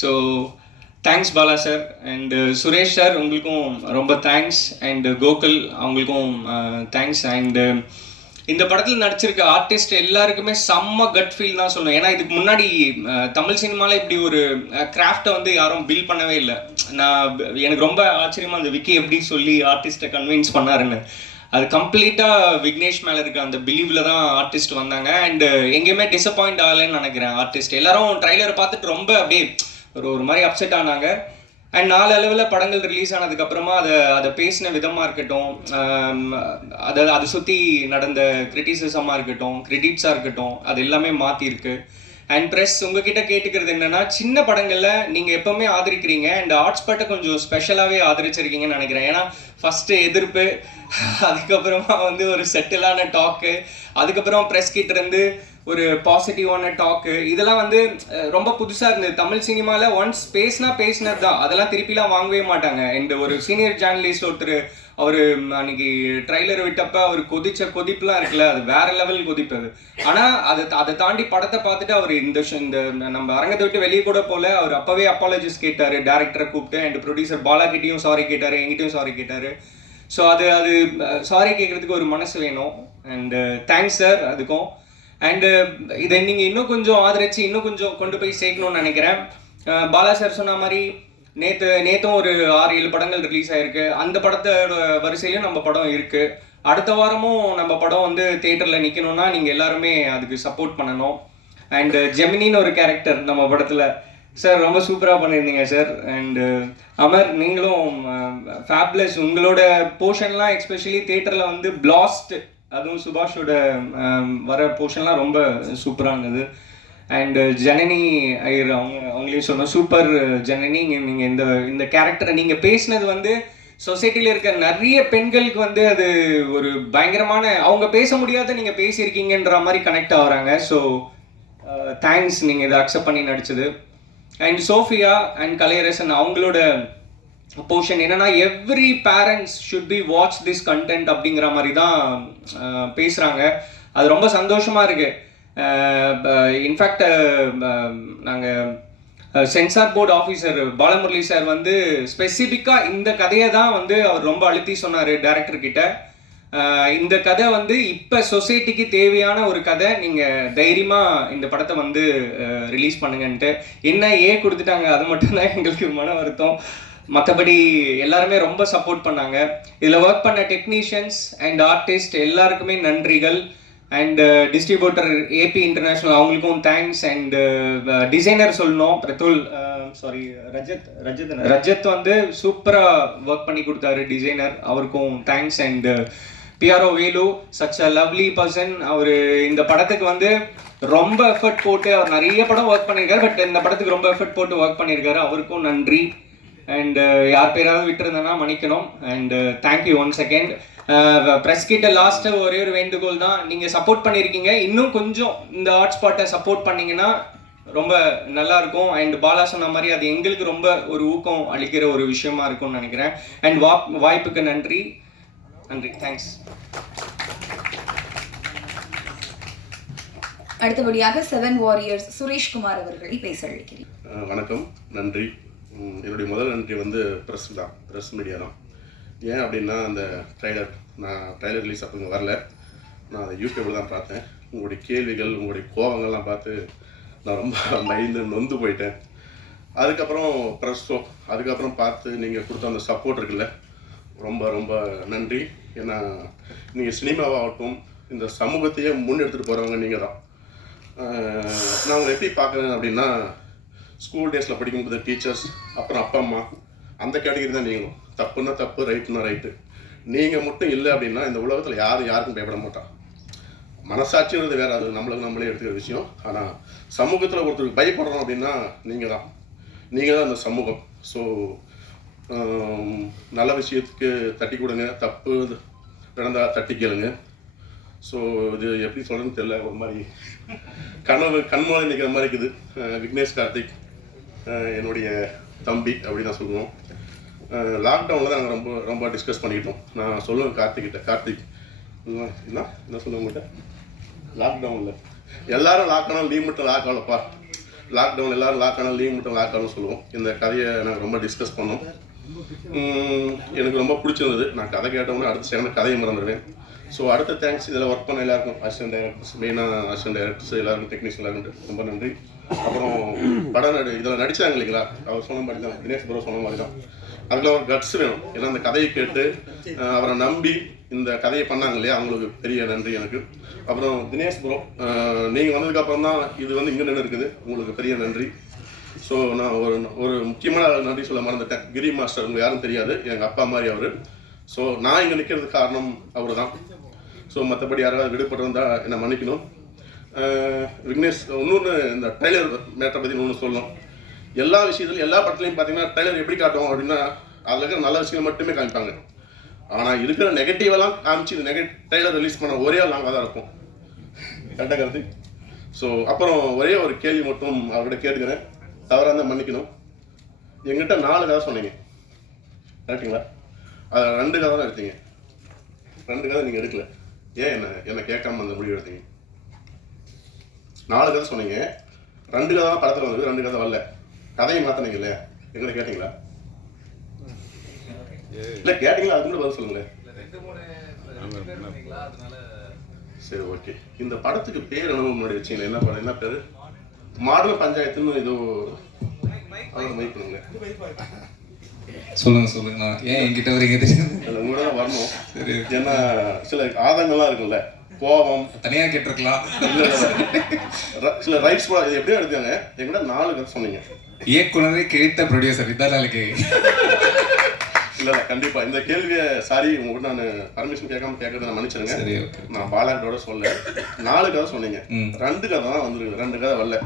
So thanks Bala sir. And Suresh sir, உங்களுக்கும் ரொம்ப தேங்க்ஸ். அண்டு கோகுல் அவங்களுக்கும் தேங்க்ஸ். அண்டு இந்த படத்தில் நடிச்சிருக்க ஆர்டிஸ்ட் எல்லாருக்குமே செம்ம கட் ஃபீல் தான் சொல்லணும். ஏன்னா இதுக்கு முன்னாடி தமிழ் சினிமாவில் இப்படி ஒரு கிராஃப்டை வந்து யாரும் பில்ட் பண்ணவே இல்லை. எனக்கு ரொம்ப ஆச்சரியமாக அந்த விக்கி எப்படி சொல்லி ஆர்டிஸ்ட்டை கன்வின்ஸ் பண்ணாருன்னு. அது கம்ப்ளீட்டாக விக்னேஷ் மேலே இருக்க அந்த பிலீவில் தான் ஆர்டிஸ்ட் வந்தாங்க. அண்டு எங்கேயுமே டிசப்பாயிண்ட் ஆகலைன்னு நினைக்கிறேன். ஆர்டிஸ்ட் எல்லாரும் ட்ரைலரை பார்த்துட்டு ரொம்ப அப்படியே ஒரு மாதிரி அப்செட் ஆனாங்க. அண்ட் நாளளவில் படங்கள் ரிலீஸ் ஆனதுக்கப்புறமா அதை பேசின விதமாக இருக்கட்டும், அதை சுற்றி நடந்த கிரிட்டிசிசமாக இருக்கட்டும், கிரெடிட்ஸாக இருக்கட்டும், அது எல்லாமே மாற்றிருக்கு. அண்ட் ப்ரெஸ், உங்ககிட்ட கேட்டுக்கிறது என்னென்னா, சின்ன படங்களில் நீங்கள் எப்போவுமே ஆதரிக்கிறீங்க. அண்ட் ஹாட்ஸ்பாட்டை கொஞ்சம் ஸ்பெஷலாகவே ஆதரிச்சிருக்கீங்கன்னு நினைக்கிறேன். ஏன்னா ஃபஸ்ட்டு எதிர்ப்பு, அதுக்கப்புறமா வந்து ஒரு செட்டிலான டாக்கு, அதுக்கப்புறம் ப்ரெஸ் கிட்டேருந்து ஒரு பாசிட்டிவான டாக்கு, இதெல்லாம் வந்து ரொம்ப புதுசாக இருந்தது. தமிழ் சினிமாவில் ஒன்ஸ் பேசினது தான், அதெல்லாம் திருப்பிலாம் வாங்கவே மாட்டாங்க. அண்ட் ஒரு சீனியர் ஜேர்னலிஸ்ட் ஒருத்தர், அவர் அன்னைக்கு ட்ரைலர் விட்டப்ப அவர் கொதிப்புலாம் இருக்குல்ல, அது வேற லெவல் கொதிப்பு அது. ஆனால் அதை தாண்டி படத்தை பார்த்துட்டு அவர் இந்த நம்ம அரங்கத்தை விட்டு வெளியே கூட போல, அவர் அப்போவே அப்பாலஜிஸ் கேட்டார் டேரக்டரை கூப்பிட்டு. அண்ட் ப்ரொடியூசர் பாலா கிட்டையும் சாரி கேட்டார், எங்கிட்டையும் சாரி கேட்டார். ஸோ அது சாரி கேட்குறதுக்கு ஒரு மனசு வேணும். அண்டு தேங்க்ஸ் சார் அதுக்கும். அண்டு இதை நீங்கள் இன்னும் கொஞ்சம் ஆதரிச்சு இன்னும் கொஞ்சம் கொண்டு போய் சேர்க்கணும்னு நினைக்கிறேன். பாலா சார் சொன்ன மாதிரி நேற்றும் ஒரு 6-7 படங்கள் ரிலீஸ் ஆகிருக்கு. அந்த படத்தோட வரிசையிலும் நம்ம படம் இருக்குது. அடுத்த வாரமும் நம்ம படம் வந்து தியேட்டரில் நிற்கணும்னா நீங்கள் எல்லாருமே அதுக்கு சப்போர்ட் பண்ணணும். அண்டு ஜெமினின்னு ஒரு கேரக்டர் நம்ம படத்தில் சார் ரொம்ப சூப்பராக பண்ணியிருந்தீங்க சார். அண்டு அமர், நீங்களும் ஃபேப்லஸ். உங்களோட போர்ஷன்லாம் எஸ்பெஷலி தியேட்டரில் வந்து பிளாஸ்ட், அதுவும் சுபாஷோட வர போர்ஷன்லாம் ரொம்ப சூப்பராக இருந்தது. அண்டு ஜனனி ஐயர் அவங்களையும் சொன்னோம், சூப்பர் ஜனனி. நீங்கள் இந்த கேரக்டரை நீங்கள் பேசினது வந்து சொசைட்டியில் இருக்க நிறைய பெண்களுக்கு வந்து அது ஒரு பயங்கரமான, அவங்க பேச முடியாத நீங்கள் பேசியிருக்கீங்கன்ற மாதிரி கனெக்ட் ஆகுறாங்க. ஸோ தேங்க்ஸ், நீங்கள் இதை அக்செப்ட் பண்ணி நடிச்சது. அண்ட் சோஃபியா அண்ட் கலையரசன், அவங்களோட போர்ஷன் என்னன்னா, every parents should be watch this content அப்படிங்கிற மாதிரி தான் பேசுகிறாங்க. அது ரொம்ப சந்தோஷமாக இருக்குது. இன்ஃபேக்ட் நாங்கள் censor board officer Balamurali sir வந்து ஸ்பெசிஃபிக்காக இந்த கதையை தான் வந்து அவர் ரொம்ப அழுத்தி சொன்னார் டேரக்டர்கிட்ட. இந்த கதை வந்து இப்போ சொசைட்டிக்கு தேவையான ஒரு கதை. நீங்கள் தைரியமாக இந்த படத்தை வந்து ரிலீஸ் பண்ணுங்கன்ட்டு என்ன கொடுத்துட்டாங்க, அது மட்டும்தான் எங்களுக்கு மன வருத்தம். மற்றபடி எல்லாருமே ரொம்ப சப்போர்ட் பண்ணாங்க. இதில் ஒர்க் பண்ண டெக்னீஷியன்ஸ் அண்ட் ஆர்டிஸ்ட் எல்லாருக்குமே நன்றிகள். அண்ட் டிஸ்ட்ரிபியூட்டர் ஏபி இன்டர்நேஷ்னல் அவங்களுக்கும் தேங்க்ஸ். அண்ட் டிசைனர் சொல்லணும், பிரதுல் சாரி ரஜத் வந்து சூப்பராக ஒர்க் பண்ணி கொடுத்தாரு டிசைனர், அவருக்கும் thanks. And PRO Velu, such a lovely person. அவர் இந்த படத்துக்கு வந்து ரொம்ப எஃபர்ட் போட்டு, அவர் நிறைய படம் ஒர்க் பண்ணியிருக்காரு, பட் இந்த படத்துக்கு ரொம்ப எஃபர்ட் போட்டு ஒர்க் பண்ணியிருக்காரு, அவருக்கும் நன்றி. அண்ட் யார் பேராவது விட்டுருந்தேன்னா மன்னிக்கணும். And thank you once again. Press கிட்ட லாஸ்ட்டு ஒரே ஒரு வேண்டுகோள் தான், நீங்கள் சப்போர்ட் பண்ணியிருக்கீங்க, இன்னும் கொஞ்சம் இந்த ஹாட்ஸ்பாட்டை சப்போர்ட் பண்ணிங்கன்னா ரொம்ப நல்லா இருக்கும். அண்ட் பாலா சொன்ன மாதிரி அது எங்களுக்கு ரொம்ப ஒரு ஊக்கம் அளிக்கிற ஒரு விஷயமா இருக்கும்னு நினைக்கிறேன். அண்ட் வாய்ப்புக்கு நன்றி, தேங்க்ஸ். அடுத்தபடியாக 7 வாரியர்ஸ் சுரேஷ்குமார் அவர்களை பேச அழைக்கிறேன். வணக்கம், நன்றி. என்னுடைய முதல் நன்றி வந்து ப்ரெஸ் மீடியா தான். ஏன் அப்படின்னா அந்த நான் ட்ரைலர் ரிலீஸ் அப்போ இங்கே வரல, நான் அதை யூடியூப்பில் தான் பார்த்தேன். உங்களுடைய கேள்விகள், உங்களுடைய கோவங்கள்லாம் பார்த்து நான் ரொம்ப மைண்டு நொந்து போயிட்டேன். அதுக்கப்புறம் ப்ரெஸ் ஷோ, அதுக்கப்புறம் பார்த்து நீங்கள் கொடுத்த அந்த சப்போர்ட் இருக்குல்ல, ரொம்ப ரொம்ப நன்றி. ஏன்னா நீங்கள் சினிமாவாகட்டும் இந்த சமூகத்தையே முன்னெடுத்துகிட்டு போகிறவங்க நீங்கள் தான். நான் உங்களை எப்படி பார்க்குறேன் அப்படின்னா, ஸ்கூல் டேஸில் படிக்கும்போது டீச்சர்ஸ், அப்புறம் அப்பா அம்மா, அந்த கேட்டகரி தான் நீங்களும். தப்புன்னா தப்பு, ரைட்டுன்னா ரைட்டு. நீங்கள் மட்டும் இல்லை அப்படின்னா இந்த உலகத்தில் யாருக்கும் பயப்பட மாட்டான். மனசாட்சிங்கிறது வேறு, அது நம்மளே எடுத்துக்கிற விஷயம். ஆனால் சமூகத்தில் ஒருத்தருக்கு பயப்படுறோம் அப்படின்னா நீங்கள் தான் அந்த சமூகம். ஸோ நல்ல விஷயத்துக்கு தட்டி கொடுங்க, தப்பு நடந்தால் தட்டி கேளுங்க. ஸோ இது எப்படி சொல்கிறதுன்னு தெரியல, ஒரு மாதிரி கண்மாலை நிற்கிற மாதிரி இருக்குது. விக்னேஷ் கார்த்திக் என்னுடைய தம்பி அப்படி தான் சொல்லுவோம். லாக்டவுனில் தான் நாங்கள் ரொம்ப ரொம்ப டிஸ்கஸ் பண்ணிக்கிட்டோம். நான் சொல்லுவேன் கார்த்திக் என்ன சொல்லுவேன் உங்கள்கிட்ட, லாக்டவுனில் எல்லோரும் லாக் ஆனால் லீவ் மட்டும் லாக் ஆகலப்பா, லாக்டவுன் எல்லோரும் லாக் ஆனால் லீவ் மட்டும் லாக் ஆகணும்னு சொல்லுவோம். இந்த கதையை நாங்கள் ரொம்ப டிஸ்கஸ் பண்ணோம். எனக்கு ரொம்ப பிடிச்சிருந்தது. நான் கதை கேட்டோம்னா அடுத்த செகண்ட் கதையை மறந்துடுவேன். ஸோ அடுத்த தேங்க்ஸ் இதில் ஒர்க் பண்ண எல்லாருக்கும், அசிஸ்டன்ட் டைரக்டர்ஸ், மெயினாக அசிஸ்டன்ட் டைரக்டர்ஸ் எல்லாருக்கும், டெக்னீஷியன் எல்லாருக்கும் ரொம்ப நன்றி. அப்புறம் இதில் நடித்தாங்க இல்லைங்களா, அவர் சொன்ன மாதிரி தான், தினேஷ் ப்ரோ சொன்ன மாதிரி தான், அதில் ஒரு கட்ஸ் வேணும். ஏன்னா அந்த கதையை கேட்டு அவரை நம்பி இந்த கதையை பண்ணாங்க இல்லையா, அவங்களுக்கு பெரிய நன்றி எனக்கு. அப்புறம் தினேஷ் ப்ரோ, நீங்கள் வந்ததுக்கப்புறம் தான் இது வந்து இங்கே நின்று இருக்குது, உங்களுக்கு பெரிய நன்றி. ஸோ நான் ஒரு முக்கியமான நன்றி சொல்ல மறந்துட்டேன். கிரி மாஸ்டர் உங்களுக்கு யாரும் தெரியாது, எங்கள் அப்பா மாதிரி அவர். ஸோ நான் இங்கே நிற்கிறதுக்கு காரணம் அவர் தான். ஸோ மற்றபடி யாராவது விடுபட்டு வந்தால் என்னை மன்னிக்கணும். விக்னேஷ், இன்னொன்று இந்த ட்ரைலர் மேட்டரை பற்றி ஒன்று சொல்லணும். எல்லா விஷயத்துலையும் எல்லா படத்துலையும் பார்த்தீங்கன்னா ட்ரைலர் எப்படி காட்டும் அப்படின்னா அதில் இருக்கிற நல்ல விஷயம் மட்டுமே காமிப்பாங்க. ஆனால் இருக்கிற நெகட்டிவெல்லாம் காமிச்சு இந்த ட்ரைலர் ரிலீஸ் பண்ண ஒரே ஆள் நாங்கள் தான் இருப்போம். கரெக்டாக கருத்து. ஸோ அப்புறம் ஒரே ஒரு கேள்வி மட்டும் அவர்கிட்ட கேட்டுக்கிறேன், தவறாக இருந்தால் மன்னிக்கணும். எங்கிட்ட 4 கதை சொன்னீங்க கரெக்டுங்களா? அதை 2 கதை தான் எடுத்தீங்க. 2 கதை நீங்கள் எடுக்கல. ஏன் என்னை கேட்காம அந்த முடிவு எடுத்தீங்க? 4 கதை சொன்னீங்க, 2 கதை தான் படத்தில் வந்தது, 2 கதை வரல. கதையை மாற்றினீங்க இல்லையா, எங்களை கேட்டிங்களா? இல்லை கேட்டிங்களா, அது கூட பதில் சொல்லுங்களேன். சரி, ஓகே. இந்த படத்துக்கு பேர் என்ன முன்னாடி வச்சிங்களா? என்ன படம், என்ன பேர்? மாடல் பஞ்சாயத்துன்னு ஏதோ வெயிட் பண்ணுங்க. சொல்லுங்க. நான் ஏன் என்கிட்ட வரீங்க தெரியும், உங்களோட தான் வரணும். சரி, ஏன்னா சில ஆதங்கள்லாம் இருக்குல்ல, கோபம் தனியாக கேட்டிருக்கலாம். சில ரைட்ஸ் கூட இது எப்படியும் எடுத்தாங்க. எங்கிட்ட 4 கதை சொன்னீங்க. இயக்குனரே கிழித்த ப்ரொடியூசர் இதான் நாளைக்கு. இல்லை கண்டிப்பாக இந்த கேள்வியை சாரி உங்கள்கிட்ட நான் பர்மிஷன் கேட்கறத நான் மன்னிச்சிருங்க. சரி, ஓகே. நான் பாலாட்டோட சொல்ல 4 கதை சொன்னீங்க, 2 கதை தான் வந்துருக்கு, 2 கதை வரல.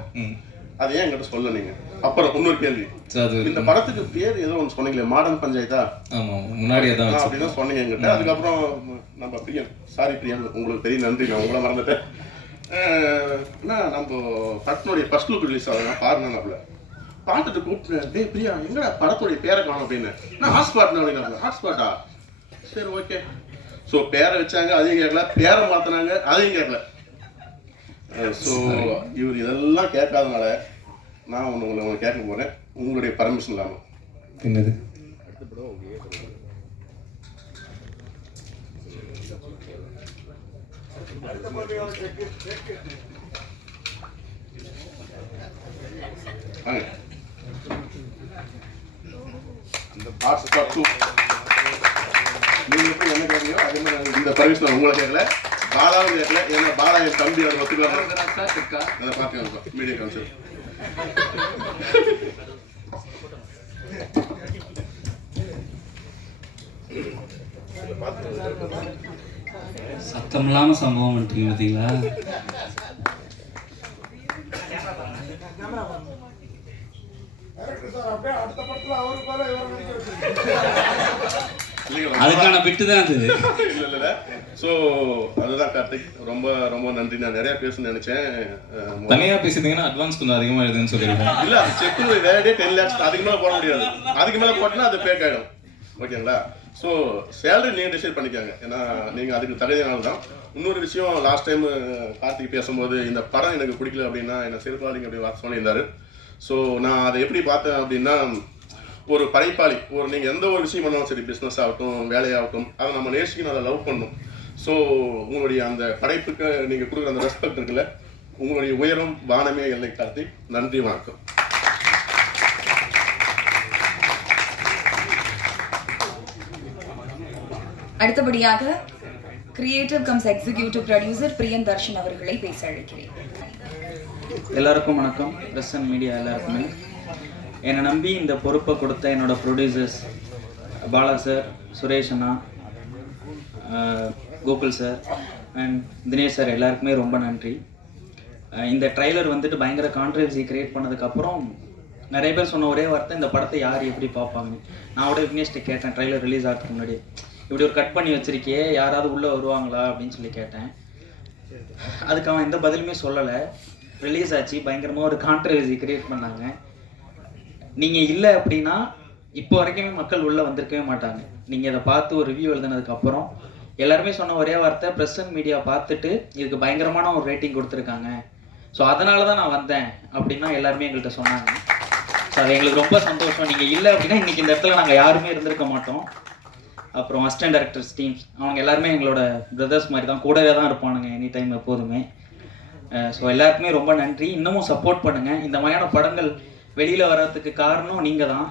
அது ஏன் என்கிட்ட சொல்ல நீங்க? அப்புறம் இன்னொரு கேள்வி, இந்த படத்துக்கு பேர் ஏதோ ஒன்று சொன்னீங்களே, மாடர்ன் பஞ்சாயத்தா? ஆமாம், முன்னாடியே தான் அப்படிதான் சொன்னீங்க என்கிட்ட. அதுக்கப்புறம் நம்ம பிரியன், சாரி பிரியன், உங்களுக்கு பெரிய நன்றி, நான் உங்களை மறந்துட்டேன். ஏன்னா நம்ம படத்தினுடைய ஃபர்ஸ்ட் லுக் ரிலீஸ் ஆகுதுன்னா பாருங்க, பார்த்துட்டு கூப்பிட்டு, டே பிரியா எங்கடா படத்துடைய பேரை காணும் அப்படின்னு. நான் ஹாட்ஸ்பாட்னு அப்படின்னா, ஹாட்ஸ்பாட்டா? சரி, ஓகே. ஸோ பேரை வச்சாங்க, அதையும் கேட்கல, பேரை மாற்றினாங்க, அதையும் கேட்கல. ஸோ இவர் இதெல்லாம் கேட்காதனால நான் உங்களை கேட்க போகிறேன், உங்களுடைய பர்மிஷன் இல்லாமல். என்னது? வாங்க. அந்த பார்ட்ஸ் பார்ட் 2 நீங்க எப்படி என்ன கேட்கலையோ அதே மாதிரி இந்த பர்மிஷன் நான் உங்களை கேட்கல, பாலாவும் கேட்கல. ஏன்னா பாலா என் தம்பி, அதை ஒத்துக்கலாம். அதை பார்த்துக்கோங்க மீடியா கவுன்சில். சத்தம் இல்லாம சம்பவம் பண்ணிட்டீங்க பார்த்தீங்களா? அதுக்கான பிட்டு தான் அது. இல்லை. ஸோ அதுதான் கார்த்திக், ரொம்ப ரொம்ப நன்றி. நான் நிறையா பேசணும்னு நினச்சேன். தனியாக பேசிட்டீங்கன்னா அட்வான்ஸ் கொஞ்சம் அதிகமாக எழுதுன்னு சொல்லியிருக்கேன். இல்லை, அது செக் வேறே 10 lakhs அதுக்கு மேலே போட முடியாது. அதுக்கு மேலே போட்டோன்னா அது பேக் ஆகிடும். ஓகேங்களா? ஸோ சேலரி நீங்கள் டிசைட் பண்ணிக்காங்க, ஏன்னா நீங்கள் அதுக்கு தகுதியானது தான். இன்னொரு விஷயம், லாஸ்ட் டைம் கார்த்திக் பேசும்போது இந்த படம் எனக்கு பிடிக்கல அப்படின்னா என்னை செருப்பாளிங்க அப்படி வார்த்தை சொல்லியிருந்தாரு. ஸோ நான் அதை எப்படி பார்த்தேன் அப்படின்னா, ஒரு படைப்பாளி, நீங்கள் எந்த ஒரு விஷயம் பண்ணாலும் சரி, பிஸ்னஸ் ஆகட்டும் வேலையாகட்டும், அதை நம்ம நேசிக்கணும், அதை லவ் பண்ணணும். ஸோ உங்களுடைய அந்த படைப்புக்கு நீங்கள் கொடுக்குற அந்த ரெஸ்பெக்ட் இருக்குல்ல, உங்களுடைய உயரம் வானமே இல்லை கார்த்திக். நன்றி, வணக்கம். அடுத்தபடியாக கிரியேட்டிவ் கம்ஸ் எக்ஸிகியூட்டிவ் ப்ரொடியூசர் பிரியன் தர்ஷன் அவர்களை பேச அழைக்கிறேன். எல்லாருக்கும் வணக்கம். ப்ரெஸ் அண்ட் மீடியா எல்லாருக்குமே. என்னை நம்பி இந்த பொறுப்பை கொடுத்த என்னோடய producers Bala sir, Suresh Anna, Gokul sir and Dinesh sir எல்லாருக்குமே ரொம்ப நன்றி. இந்த ட்ரைலர் வந்துட்டு பயங்கர கான்ட்ரவர்சி கிரியேட் பண்ணதுக்கப்புறம் நிறைய பேர் சொன்ன ஒரே வார்த்தை, இந்த படத்தை யார் எப்படி பார்ப்பாங்க. நான் கூட விக்னேஷ்ட கேட்டேன், ட்ரைலர் ரிலீஸ் ஆகிறதுக்கு முன்னாடி, இப்படி ஒரு கட் பண்ணி வச்சிருக்கியே, யாராவது உள்ளே வருவாங்களா அப்படின்னு சொல்லி கேட்டேன். அதுக்கு அவன் எந்த பதிலுமே சொல்லலை. ரிலீஸ் ஆச்சு, பயங்கரமாக ஒரு கான்ட்ரவர்சி கிரியேட் பண்ணாங்க. நீங்கள் இல்லை அப்படின்னா இப்போ வரைக்குமே மக்கள் உள்ளே வந்திருக்கவே மாட்டாங்க. நீங்கள் இதை பார்த்து ஒரு ரிவ்யூ எழுதுனதுக்கப்புறம் எல்லாருமே சொன்ன ஒரே வார்த்தை, ப்ரெஸ் அண்ட் மீடியா பார்த்துட்டு இதுக்கு பயங்கரமான ஒரு ரேட்டிங் கொடுத்துருக்காங்க, ஸோ அதனால தான் நான் வந்தேன் அப்படின்னா எல்லாருமே எங்கள்கிட்ட சொன்னாங்க. ஸோ அது எங்களுக்கு ரொம்ப சந்தோஷம். நீங்கள் இல்லை அப்படின்னா இன்றைக்கி இந்த இடத்துல நாங்கள் யாருமே இருந்திருக்க மாட்டோம். அப்புறம் அசிஸ்டன்ட் டைரக்டர்ஸ் டீம்ஸ், அவங்க எல்லாருமே எங்களோட பிரதர்ஸ் மாதிரி தான், கூடவே தான் இருப்பானுங்க எனி டைம் எப்போதுமே. ஸோ எல்லாருக்குமே ரொம்ப நன்றி. இன்னமும் சப்போர்ட் பண்ணுங்கள். இந்த மாதிரியான படங்கள் வெளியில் வர்றதுக்கு காரணம் நீங்கள் தான்.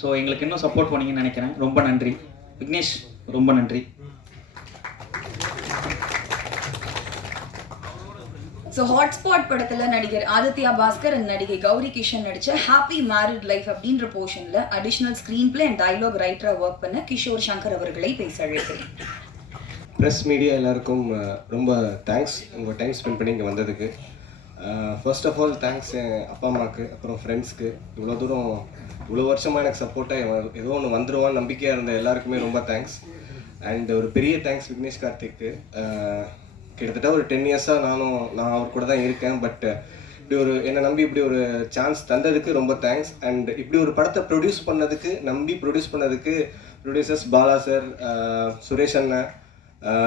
ஸோ எங்களுக்கு இன்னும் சப்போர்ட் பண்ணீங்கன்னு நினைக்கிறேன். ரொம்ப நன்றி விக்னேஷ், ரொம்ப நன்றி. ஸோ ஹாட்ஸ்பாட் படத்தில் நடிகர் ஆதித்யா பாஸ்கர் அண்ட் நடிகை கௌரி கிஷன் நடித்த ஹாப்பி மேரிட் லைஃப் அப்படின்ற போர்ஷனில் additional screen play and dialogue ரைட்டராக ஒர்க் பண்ண கிஷோர் சங்கர் அவர்களை பேச அழைக்கிறேன். ப்ரெஸ் மீடியா எல்லாருக்கும் ரொம்ப தேங்க்ஸ் உங்கள் டைம் ஸ்பெண்ட் பண்ணி இங்கே வந்ததுக்கு. ஃபர்ஸ்ட் ஆஃப் ஆல் தேங்க்ஸ் என் அப்பா அம்மாவுக்கு, அப்புறம் ஃப்ரெண்ட்ஸ்க்கு, இவ்வளோ தூரம் இவ்வளோ வருஷமாக எனக்கு சப்போர்ட்டாக ஏதோ ஒன்று வந்துடுவான்னு நம்பிக்கையாக இருந்த எல்லாருக்குமே ரொம்ப தேங்க்ஸ். அண்ட் ஒரு பெரிய தேங்க்ஸ் விக்னேஷ் கார்த்திக்கு. கிட்டத்தட்ட ஒரு 10 இயர்ஸாக நான் அவர் கூட தான் இருக்கேன். பட் இப்படி ஒரு என்னை நம்பி இப்படி ஒரு சான்ஸ் தந்ததுக்கு ரொம்ப தேங்க்ஸ். அண்ட் இப்படி ஒரு படத்தை நம்பி ப்ரொடியூஸ் பண்ணதுக்கு ப்ரொடியூசர்ஸ் பாலா சார், சுரேஷ் அண்ணன்,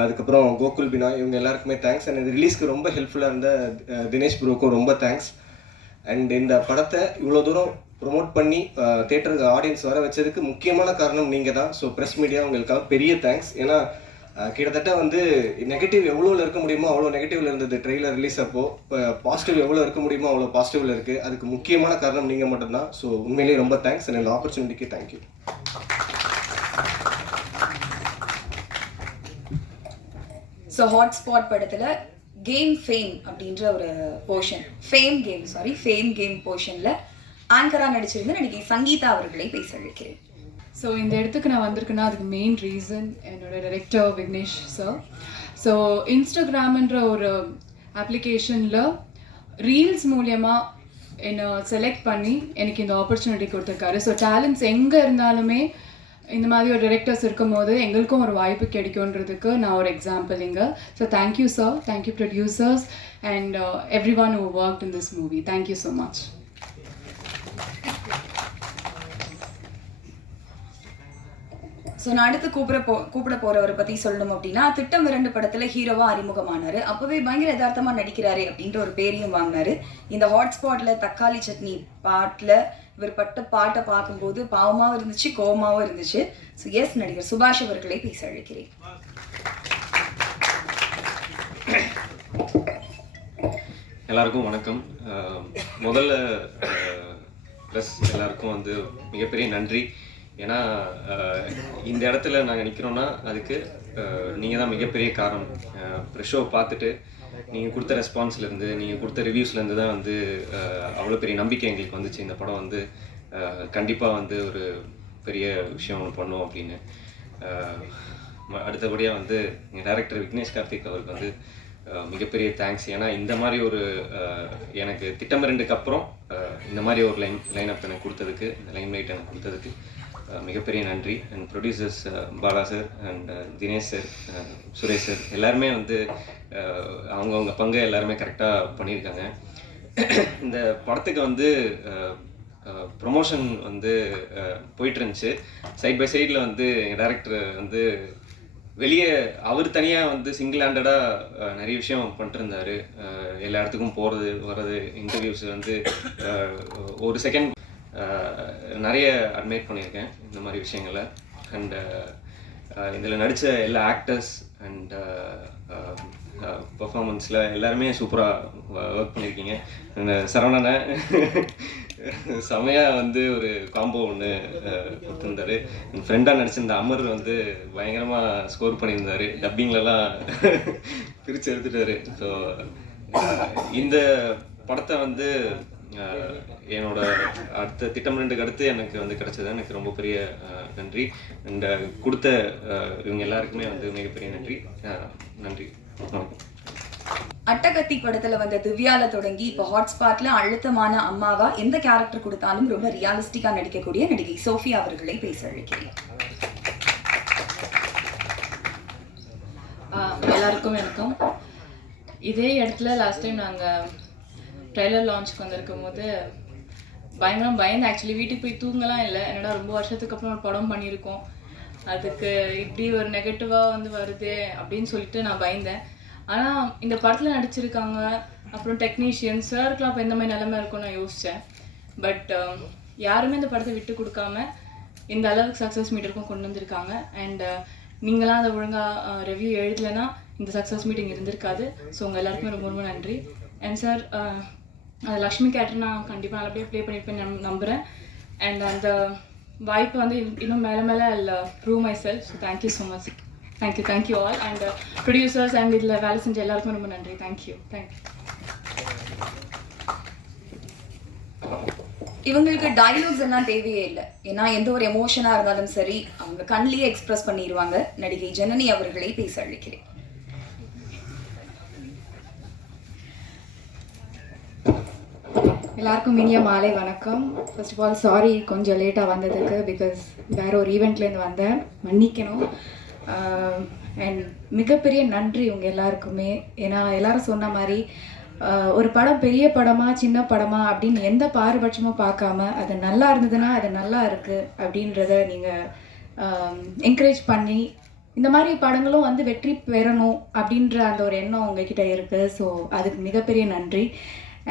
அதுக்கப்புறம் கோகுல் பினா, இவங்க எல்லாருக்குமே தேங்க்ஸ். அண்ட் இது ரிலீஸ்க்கு ரொம்ப ஹெல்ப்ஃபுல்லாக இருந்த தினேஷ் ப்ரோக்கும் ரொம்ப தேங்க்ஸ். அண்ட் இந்த படத்தை இவ்வளோ தூரம் ப்ரொமோட் பண்ணி தேட்டருக்கு ஆடியன்ஸ் வர வச்சதுக்கு முக்கியமான காரணம் நீங்கள் தான். ஸோ ப்ரெஸ் மீடியா உங்களுக்காக பெரிய தேங்க்ஸ். ஏன்னா கிட்டத்தட்ட நெகட்டிவ் எவ்வளோவில் இருக்க முடியுமோ அவ்வளோ நெகட்டிவ்ல இருந்தது ட்ரெய்லர் ரிலீஸ் அப்போ. இப்போ பாசிட்டிவ் எவ்வளோ இருக்க முடியுமோ அவ்வளோ பாசிட்டிவ்ல இருக்குது. அதுக்கு முக்கியமான காரணம் நீங்கள் மட்டும்தான். ஸோ உண்மையிலேயே ரொம்ப தேங்க்ஸ். அண்ட் இந்த ஆப்பர்ச்சுனிட்டிக்கு தேங்க்யூ. ஸோ ஹாட்ஸ்பாட் படத்தில் கேம் ஃபேம் அப்படின்ற ஒரு போர்ஷன், ஃபேம் கேம் போர்ஷனில் ஆங்கராக நடிச்சிருந்த நடிகை சங்கீதா அவர்களை பேச அழைக்கிறேன். ஸோ இந்த இடத்துக்கு நான் வந்திருக்கேன்னா அதுக்கு மெயின் ரீசன் என்னோட டைரக்டர் விக்னேஷ் சார். ஸோ இன்ஸ்டாகிராம்ன்ற ஒரு அப்ளிகேஷனில் ரீல்ஸ் மூலியமாக என்னை செலக்ட் பண்ணி எனக்கு இந்த ஆப்பர்ச்சுனிட்டி கொடுத்துருக்காரு. ஸோ டேலண்ட்ஸ் எங்கே இருந்தாலுமே இந்த மாதிரி ஒரு டைரக்டர்ஸ் இருக்கும் போது எங்களுக்கும் ஒரு வாய்ப்பு கிடைக்கும்ன்றதுக்கு நான் ஒரு எக்ஸாம்பிள் இங்கே. So thank you sir, thank you producers and every one who worked in this movie. Thank you so much. So நான் அடுத்து கூப்பிட போகிறவரை பற்றி சொல்லணும் அப்படின்னா, திட்டம் 2 படத்தில் ஹீரோவாக அறிமுகமானார். அப்போவே பயங்கர யதார்த்தமாக நடிக்கிறாரு அப்படின்ற ஒரு பேரையும் வாங்கினார். இந்த ஹாட்ஸ்பாட்டில் தக்காளி சட்னி பாட்டில் இவர் பட்ட பாட்டை பார்க்கும்போது பாவமாகவும் இருந்துச்சு, கோவமாகவும் இருந்துச்சு. ஸோ எஸ், நடிகர் சுபாஷ் அவர்களை பேச அழைக்கிறேன். எல்லாருக்கும் வணக்கம். முதல்ல ப்ளஸ் எல்லாருக்கும் வந்து மிகப்பெரிய நன்றி. ஏன்னா இந்த இடத்துல நாங்கள் நிற்கிறோன்னா அதுக்கு நீங்கள் தான் மிகப்பெரிய காரணம். ப்ரெஷ் ஷோ பார்த்துட்டு நீங்கள் கொடுத்த ரெஸ்பான்ஸ்லேருந்து, நீங்கள் கொடுத்த ரிவ்யூஸ்லேருந்து தான் வந்து அவ்வளோ பெரிய நம்பிக்கை எங்களுக்கு வந்துச்சு. இந்த படம் வந்து கண்டிப்பாக வந்து ஒரு பெரிய விஷயம் ஒன்று பண்ணும் அப்படின்னு. அடுத்தபடியாக வந்து எங்கள் டைரக்டர் விக்னேஷ் கார்த்திக் அவருக்கு வந்து மிகப்பெரிய தேங்க்ஸ். ஏன்னா இந்த மாதிரி ஒரு எனக்கு திட்டம் 2க்கு அப்புறம் இந்த மாதிரி ஒரு லைன் அப் எனக்கு கொடுத்ததுக்கு, இந்த லைன் லைட் எனக்கு கொடுத்ததுக்கு மிகப்பெரிய நன்றி. And producers Bala sir and Dinesh sir, Suresh sir எல்லாருமே வந்து அவங்கவுங்க பங்கை எல்லாருமே கரெக்டாக பண்ணியிருக்காங்க. இந்த படத்துக்கு வந்து ப்ரொமோஷன் வந்து போயிட்டு இருந்துச்சு. சைட் பை சைடில் வந்து எங்கள் டைரக்டர் வந்து வெளியே அவர் தனியாக வந்து சிங்கிள் ஹேண்டடாக நிறைய விஷயம் பண்ணிட்டு இருந்தார். எல்லா இடத்துக்கும் போகிறது வர்றது, இன்டர்வியூஸ் வந்து ஒரு செகண்ட் நிறைய அட்மைட் பண்ணியிருக்கேன் இந்த மாதிரி விஷயங்களை. அண்ட் இதில் நடித்த எல்லா ஆக்டர்ஸ் அண்ட் பர்ஃபார்மன்ஸில் எல்லாருமே சூப்பராக ஒர்க் பண்ணியிருக்கீங்க. இந்த சரவணனை செமையாக வந்து ஒரு காம்போ ஒன்று கொடுத்துருந்தாரு. என் ஃப்ரெண்டாக நடிச்சிருந்த அமர் வந்து பயங்கரமாக ஸ்கோர் பண்ணியிருந்தார். டப்பிங்லலாம் பிரித்து எடுத்துட்டாரு. ஸோ இந்த படத்தை வந்து என்னோட அடுத்த திட்டம் 2க்கு அடுத்து எனக்கு வந்து கிடச்சது எனக்கு ரொம்ப பெரிய நன்றி. அண்ட் கொடுத்த இவங்க எல்லாருக்குமே வந்து மிகப்பெரிய நன்றி. நன்றி, வணக்கம். அட்டகத்தி படத்துல வந்த திவ்யால தொடங்கி இப்போ ஹாட்ஸ்பாட்ல அழுத்தமான அம்மாவா எந்த கேரக்டர் கொடுத்தாலும் ரொம்ப ரியாலிஸ்டிக்கா நடிக்கக்கூடிய நடிகை சோஃபியா அவர்களை பேச அழைக்கிறேன். எல்லாருக்கும் வணக்கம். இதே இடத்துல லாஸ்ட் டைம் நாங்கள் ட்ரெய்லர் லான்ச்சுக்கு வந்திருக்கும் போது பயங்கரம் பயந்து ஆக்சுவலி வீட்டுக்கு போய் தூங்கலாம் இல்லை. என்னடா ரொம்ப வருஷத்துக்கு அப்புறம் ஒரு படம் பண்ணியிருக்கோம், அதுக்கு இப்படி ஒரு நெகட்டிவாக வந்து வருது அப்படின்னு சொல்லிட்டு நான் பயந்தேன். ஆனால் இந்த படத்தில் நடிச்சிருக்காங்க, அப்புறம் டெக்னீஷியன் சாருக்குலாம் அப்போ எந்த மாதிரி நிலைமை இருக்கும்னு நான் யோசித்தேன். பட் யாருமே இந்த படத்தை விட்டு கொடுக்காம இந்த அளவுக்கு சக்ஸஸ் மீட்டருக்கும் கொண்டு வந்திருக்காங்க. அண்ட் நீங்களாம் அதை ஒழுங்காக ரிவ்யூ எழுதலைன்னா இந்த சக்ஸஸ் மீட்டிங் இருந்திருக்காது. ஸோ உங்கள் எல்லாருக்குமே ரொம்ப ரொம்ப நன்றி. அண்ட் சார் லக்ஷ்மி கேரக்டர் நான் கண்டிப்பாக நல்லபடியாக ப்ளே பண்ணியிருப்பேன் நம்புகிறேன். அண்ட் அந்த வாய்ப்பை வந்து இன்னும் மேலே மேலே இல்லை prove my self. So thank you so much. Thank you all. And producers and இதில் வேலை செஞ்ச எல்லாருக்குமே ரொம்ப நன்றி. தேங்க்யூ. இவங்களுக்கு டைலாக்ஸ் எல்லாம் தேவையே இல்லை. ஏன்னா எந்த ஒரு எமோஷனா இருந்தாலும் சரி அவங்க கண்ணிலேயே எக்ஸ்பிரஸ் பண்ணிடுவாங்க. நடிகை ஜனனி அவர்களை பேச அழைக்கிறேன். எல்லாருக்கும் இனிய மாலை வணக்கம். ஃபர்ஸ்ட் ஆஃப் ஆல் சாரி கொஞ்சம் லேட்டாக வந்ததுக்கு, பிகாஸ் வேறு ஒரு ஈவெண்ட்லேருந்து வந்தேன், மன்னிக்கணும். அண்ட் மிகப்பெரிய நன்றி உங்கள் எல்லாருக்குமே. ஏன்னா எல்லாரும் சொன்ன மாதிரி ஒரு படம் பெரிய படமா சின்ன படமா அப்படின்னு எந்த பாரபட்சமும் பார்க்காம அது நல்லா இருந்ததுன்னா அது நல்லா இருக்குது அப்படின்றத நீங்கள் என்கரேஜ் பண்ணி இந்த மாதிரி படங்களும் வந்து வெற்றி பெறணும் அப்படின்ற அந்த ஒரு எண்ணம் உங்ககிட்ட இருக்குது. ஸோ அதுக்கு மிகப்பெரிய நன்றி.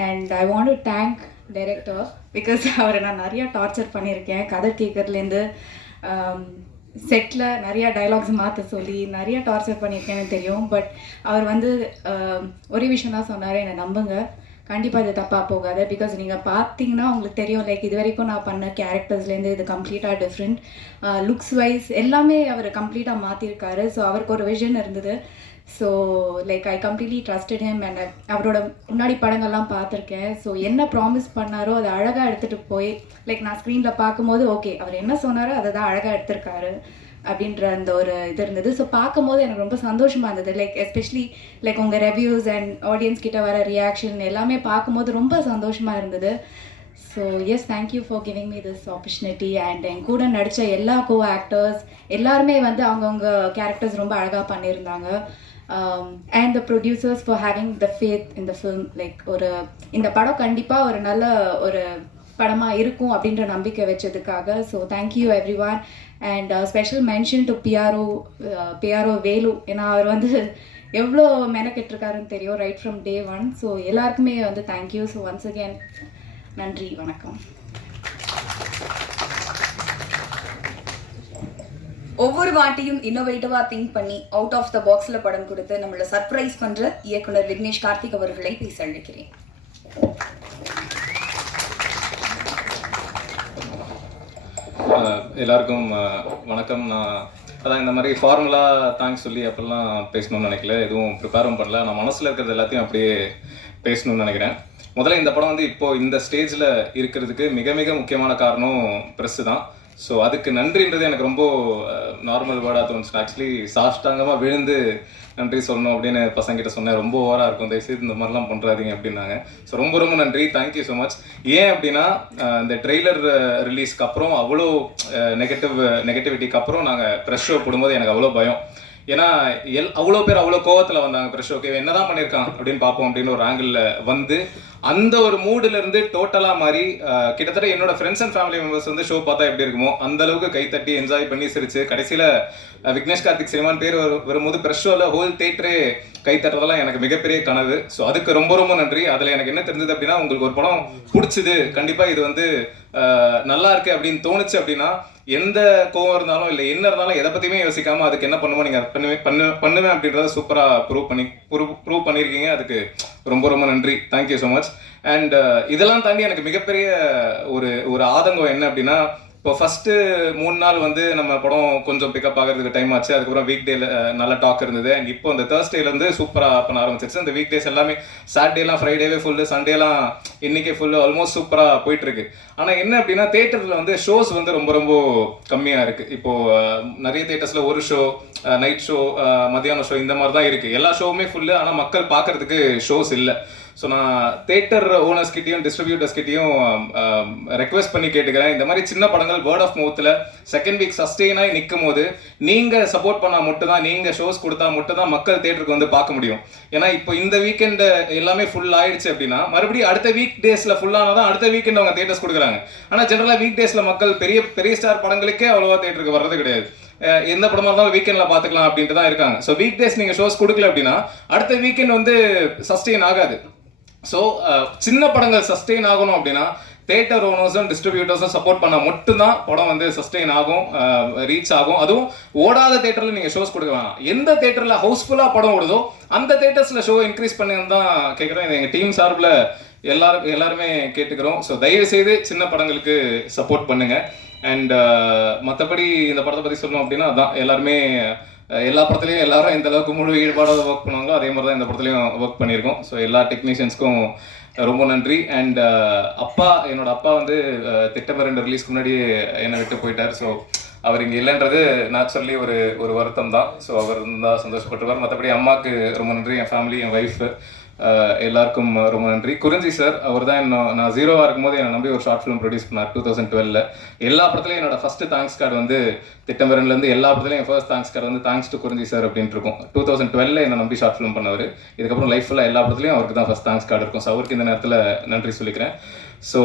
And I want to thank director, because அவரை நான் நிறையா டார்ச்சர் பண்ணியிருக்கேன். கதை கேட்கறதுலேருந்து செட்டில் நிறையா டைலாக்ஸ் மாற்ற சொல்லி நிறையா டார்ச்சர் பண்ணியிருக்கேன்னு தெரியும். பட் அவர் வந்து ஒரே விஷயம் தான் சொன்னார், என்னை நம்புங்க, கண்டிப்பாக இது தப்பாக போகாது. பிகாஸ் நீங்கள் பார்த்தீங்கன்னா உங்களுக்கு தெரியும், லைக் இது வரைக்கும் நான் பண்ண கேரக்டர்ஸ்லேருந்து இது கம்ப்ளீட்டாக டிஃப்ரெண்ட். லுக்ஸ் வைஸ் எல்லாமே அவர் கம்ப்ளீட்டாக மாற்றிருக்காரு. ஸோ அவருக்கு ஒரு விஷன் இருந்தது. So like I completely trusted him. And அவரோட முன்னாடி படங்கள்லாம் பார்த்துருக்கேன். ஸோ என்ன ப்ராமிஸ் பண்ணாரோ அதை அழகாக எடுத்துகிட்டு போய் லைக் நான் ஸ்க்ரீனில் பார்க்கும்போது ஓகே அவர் என்ன சொன்னாரோ அதை தான் அழகாக எடுத்திருக்காரு அப்படின்ற அந்த ஒரு இது இருந்தது. ஸோ பார்க்கும்போது எனக்கு ரொம்ப சந்தோஷமாக இருந்தது. லைக் எஸ்பெஷலி லைக் உங்கள் ரெவ்யூஸ் அண்ட் ஆடியன்ஸ் கிட்ட வர ரியாக்ஷன் எல்லாமே பார்க்கும்போது ரொம்ப சந்தோஷமாக இருந்தது. So yes, thank you for giving me this opportunity. And என் கூட நடித்த எல்லா கோ ஆக்டர்ஸ் எல்லாருமே வந்து அவங்கவுங்க கேரக்டர்ஸ் ரொம்ப அழகாக பண்ணியிருந்தாங்க. And the producers for having the faith in the film. Like ஒரு இந்த படம் கண்டிப்பாக ஒரு நல்ல ஒரு படமாக இருக்கும் அப்படின்ற நம்பிக்கை வச்சதுக்காக. So thank you everyone. And special mention to PRO Velu. ஏன்னா அவர் வந்து எவ்வளோ மெனக்கெட்டிருக்காருன்னு தெரியும் ரைட் ஃப்ரம் டே 1. ஸோ எல்லாருக்குமே வந்து தேங்க்யூ. ஸோ ஒன்ஸ் அகேன் நன்றி, வணக்கம். ஒவ்வொரு வாட்டியும் இன்னோவேட்டிவா திங்க் பண்ணி அவுட் ஆஃப் த பாக்ஸ்ல படம் கொடுத்து நம்மளை சர்ப்ரைஸ் பண்ற இயக்குனர் விக்னேஷ் கார்த்திக் அவர்களை பேச அழைக்கிறேன். எல்லாருக்கும் வணக்கம். நான் அதான் இந்த மாதிரி ஃபார்முலாக தேங்க்ஸ் சொல்லி அப்படிலாம் பேசணும்னு நினைக்கல, எதுவும் ப்ரிப்பேரும் பண்ணல. நான் மனசில் இருக்கிறது எல்லாத்தையும் அப்படியே பேசணும்னு நினைக்கிறேன். முதல்ல இந்த படம் வந்து இப்போது இந்த ஸ்டேஜில் இருக்கிறதுக்கு மிக மிக முக்கியமான காரணம் ப்ரெஸ்ஸு தான். ஸோ அதுக்கு நன்றின்றது எனக்கு ரொம்ப நார்மல் வேர்டாக தோணுச்சு. ஆக்சுவலி சாஷ்டாங்கமாக விழுந்து நன்றி சொல்லணும் அப்படின்னு பசங்கிட்ட சொன்னேன். ரொம்ப ஓவராக இருக்கும், தயவுசெய்து இந்த மாதிரிலாம் பண்ணுறாதீங்க அப்படின்னாங்க. ஸோ ரொம்ப ரொம்ப நன்றி, தேங்க்யூ ஸோ மச். ஏன் அப்படின்னா இந்த ட்ரெய்லர் ரிலீஸ்க்கு அப்புறம் அவ்வளோ நெகட்டிவிட்டிக்கு அப்புறம் நாங்கள் ப்ரெஷ் ஷோ போடும்போது எனக்கு அவ்வளோ பயம். ஏன்னா அவ்வளோ பேர் அவ்வளோ கோவத்தில் வந்தாங்க ப்ரெஷ் ஷோக்கு, என்ன தான் பண்ணியிருக்கான் அப்படின்னு பார்ப்போம் அப்படின்னு ஒரு ஆங்கிளில் வந்து அந்த ஒரு மூடிலேருந்து டோட்டலாக மாறி கிட்டத்தட்ட என்னோட ஃப்ரெண்ட்ஸ் அண்ட் ஃபேமிலி மெம்பர்ஸ் வந்து ஷோ பார்த்தா எப்படி இருக்குமோ அந்த அளவுக்கு கைத்தட்டி என்ஜாய் பண்ணி சிரிச்சு கடைசியில் விக்னேஷ் கார்த்திக் சினிமான் பேர் வரும்போது ப்ரெஷ் ஷோவில் ஹோல் தேட்டரே கைத்தட்டுறதெல்லாம் எனக்கு மிகப்பெரிய கனவு. ஸோ அதுக்கு ரொம்ப ரொம்ப நன்றி. அதில் எனக்கு என்ன தெரிஞ்சது அப்படின்னா, உங்களுக்கு ஒரு படம் பிடிச்சிது, கண்டிப்பாக இது வந்து நல்லா இருக்கு அப்படின்னு தோணுச்சு அப்படின்னா எந்த கோவம் இருந்தாலும் இல்லை என்ன இருந்தாலும் எதை பற்றியுமே யோசிக்காமல் அதுக்கு என்ன பண்ணுமோ நீங்கள் பண்ணுவேன் அப்படின்றத சூப்பராக ப்ரூவ் பண்ணியிருக்கீங்க. அதுக்கு ரொம்ப ரொம்ப நன்றி, தேங்க்யூ ஸோ மச். அண்ட் இதெல்லாம் தாண்டி எனக்கு மிகப்பெரிய ஒரு ஆதங்கம் என்ன அப்படின்னா, இப்போ ஃபஸ்ட்டு 3 நாள் வந்து நம்ம படம் கொஞ்சம் பிக்கப் ஆகிறதுக்கு டைம் ஆச்சு. அதுக்கப்புறம் வீக் டேல நல்ல டாக் இருந்தது. அண்ட் இப்போ இந்த தேர்ஸ்டேலேருந்து சூப்பராக பண்ண ஆரம்பிச்சிருச்சு. இந்த வீக் டேஸ் எல்லாமே சாட்டர்டேலாம் ஃப்ரைடேவே ஃபுல்லு, சண்டேலாம் இன்றைக்கே ஃபுல்லு, ஆல்மோஸ்ட் சூப்பராக போயிட்டுருக்கு. ஆனால் என்ன அப்படின்னா தேட்டரில் வந்து ஷோஸ் வந்து ரொம்ப ரொம்ப கம்மியாக இருக்குது. இப்போது நிறைய தேட்டர்ஸில் ஒரு ஷோ, நைட் ஷோ, மத்தியானம் ஷோ, இந்த மாதிரி தான் இருக்குது. எல்லா ஷோவுமே ஃபுல்லு, ஆனால் மக்கள் பார்க்குறதுக்கு ஷோஸ் இல்லை. ஸோ நான் தேட்டர் ஓனர்ஸ்கிட்டையும் டிஸ்ட்ரிபியூட்டர்ஸ்கிட்டையும் ரெக்வெஸ்ட் பண்ணி கேட்டுக்கிறேன், இந்த மாதிரி சின்ன படங்கள் வேர்ட் ஆஃப் மவுத்தில் செகண்ட் வீக் சஸ்டெயினாகி நிற்கும் போது நீங்கள் சப்போர்ட் பண்ணால் மட்டும்தான், நீங்கள் ஷோஸ் கொடுத்தா மட்டும்தான் மக்கள் தேட்டருக்கு வந்து பார்க்க முடியும். ஏன்னா இப்போ இந்த வீக்கெண்டு எல்லாமே ஃபுல் ஆயிடுச்சு அப்படின்னா மறுபடியும் அடுத்த வீக் டேஸில் ஃபுல்லானால் தான் அடுத்த வீக்கெண்ட் அவங்க தேட்டர்ஸ் கொடுக்குறாங்க. ஆனால் ஜென்ரலாக வீக் டேஸில் மக்கள் பெரிய ஸ்டார் படங்களுக்கே அவ்வளோவா தேட்டருக்கு வர்றது கிடையாது. எந்த படமாக இருந்தாலும் வீக்கெண்டில் பார்த்துக்கலாம் அப்படின்ட்டு தான் இருக்காங்க. ஸோ வீக் டேஸ் நீங்கள் ஷோஸ் கொடுக்கல அப்படின்னா அடுத்த வீக்கெண்ட் வந்து சஸ்டெயின் ஆகாது. ஸோ சின்ன படங்கள் சஸ்டெயின் ஆகணும் அப்படின்னா தேட்டர் ஓனர்ஸும் டிஸ்ட்ரிபியூட்டர்ஸும் சப்போர்ட் பண்ணால் மட்டும்தான் படம் வந்து சஸ்டெயின் ஆகும், ரீச் ஆகும். அதுவும் ஓடாத தேட்டரில் நீங்கள் ஷோஸ் கொடுக்க வேணாம். எந்த தேட்டரில் ஹவுஸ்ஃபுல்லாக படம் ஓடுதோ அந்த தேட்டர்ஸில் ஷோ இன்க்ரீஸ் பண்ணுன்னு தான் கேட்குறேன். இது எங்கள் டீம் சார்பில் எல்லாருமே கேட்டுக்கிறோம். ஸோ தயவுசெய்து சின்ன படங்களுக்கு சப்போர்ட் பண்ணுங்கள். அண்ட் மற்றபடி இந்த படத்தை பற்றி சொல்லணும் அப்படின்னா அதான், எல்லாருமே எல்லா படத்துலையும் எல்லாரும் எந்த அளவுக்கு முழு ஈடுபாடாக ஒர்க் பண்ணுவாங்களோ அதே மாதிரி தான் இந்த படத்துலையும் ஒர்க் பண்ணியிருக்கோம். ஸோ எல்லா டெக்னீஷியன்ஸ்க்கும் ரொம்ப நன்றி. அண்ட் என்னோட அப்பா வந்து திட்டமிட்ட 2 ரிலீஸ்க்கு முன்னாடி என்னை விட்டு போயிட்டார். ஸோ அவர் இங்கே இல்லைன்றது நான் சொல்லி ஒரு வருத்தம் தான். ஸோ அவர் இருந்தால் சந்தோஷப்பட்டுருவார். மற்றபடி அம்மாவுக்கு ரொம்ப நன்றி, என் ஃபேமிலி, என் ஒய்ஃபு, எல்லாருக்கும் ரொம்ப நன்றி. குறிஞ்சி சார், அவர் தான் நான் 0-ஆக இருக்கும்போது என்னை நம்பி ஒரு ஷார்ட் ஃபிலிம் ப்ரொடியூஸ் பண்ணார் 2012. எல்லா படத்துலையும் என்னோட ஃபஸ்ட்டு தேங்க்ஸ் கார்டு வந்து திட்டமிரன்லேருந்து எல்லா படத்துலையும் என் ஃபர்ஸ்ட் தேங்க்ஸ் கார்டு வந்து தேங்க்ஸ் டு குறிஞ்சி சார் அப்படின்ட்டு இருக்கும். 2012 என்னை நம்பி ஷார்ட் ஃபிலிம் பண்ணவர். இதுக்கப்புறம் லைஃப் ஃபுல்லாக எல்லா படத்துலையும் அவருக்கு தான் ஃபஸ்ட் தேங்க்ஸ் கார்டு இருக்கும். ஸோ அவருக்கு இந்த நேரத்தில் நன்றி சொல்லிக்கிறேன். ஸோ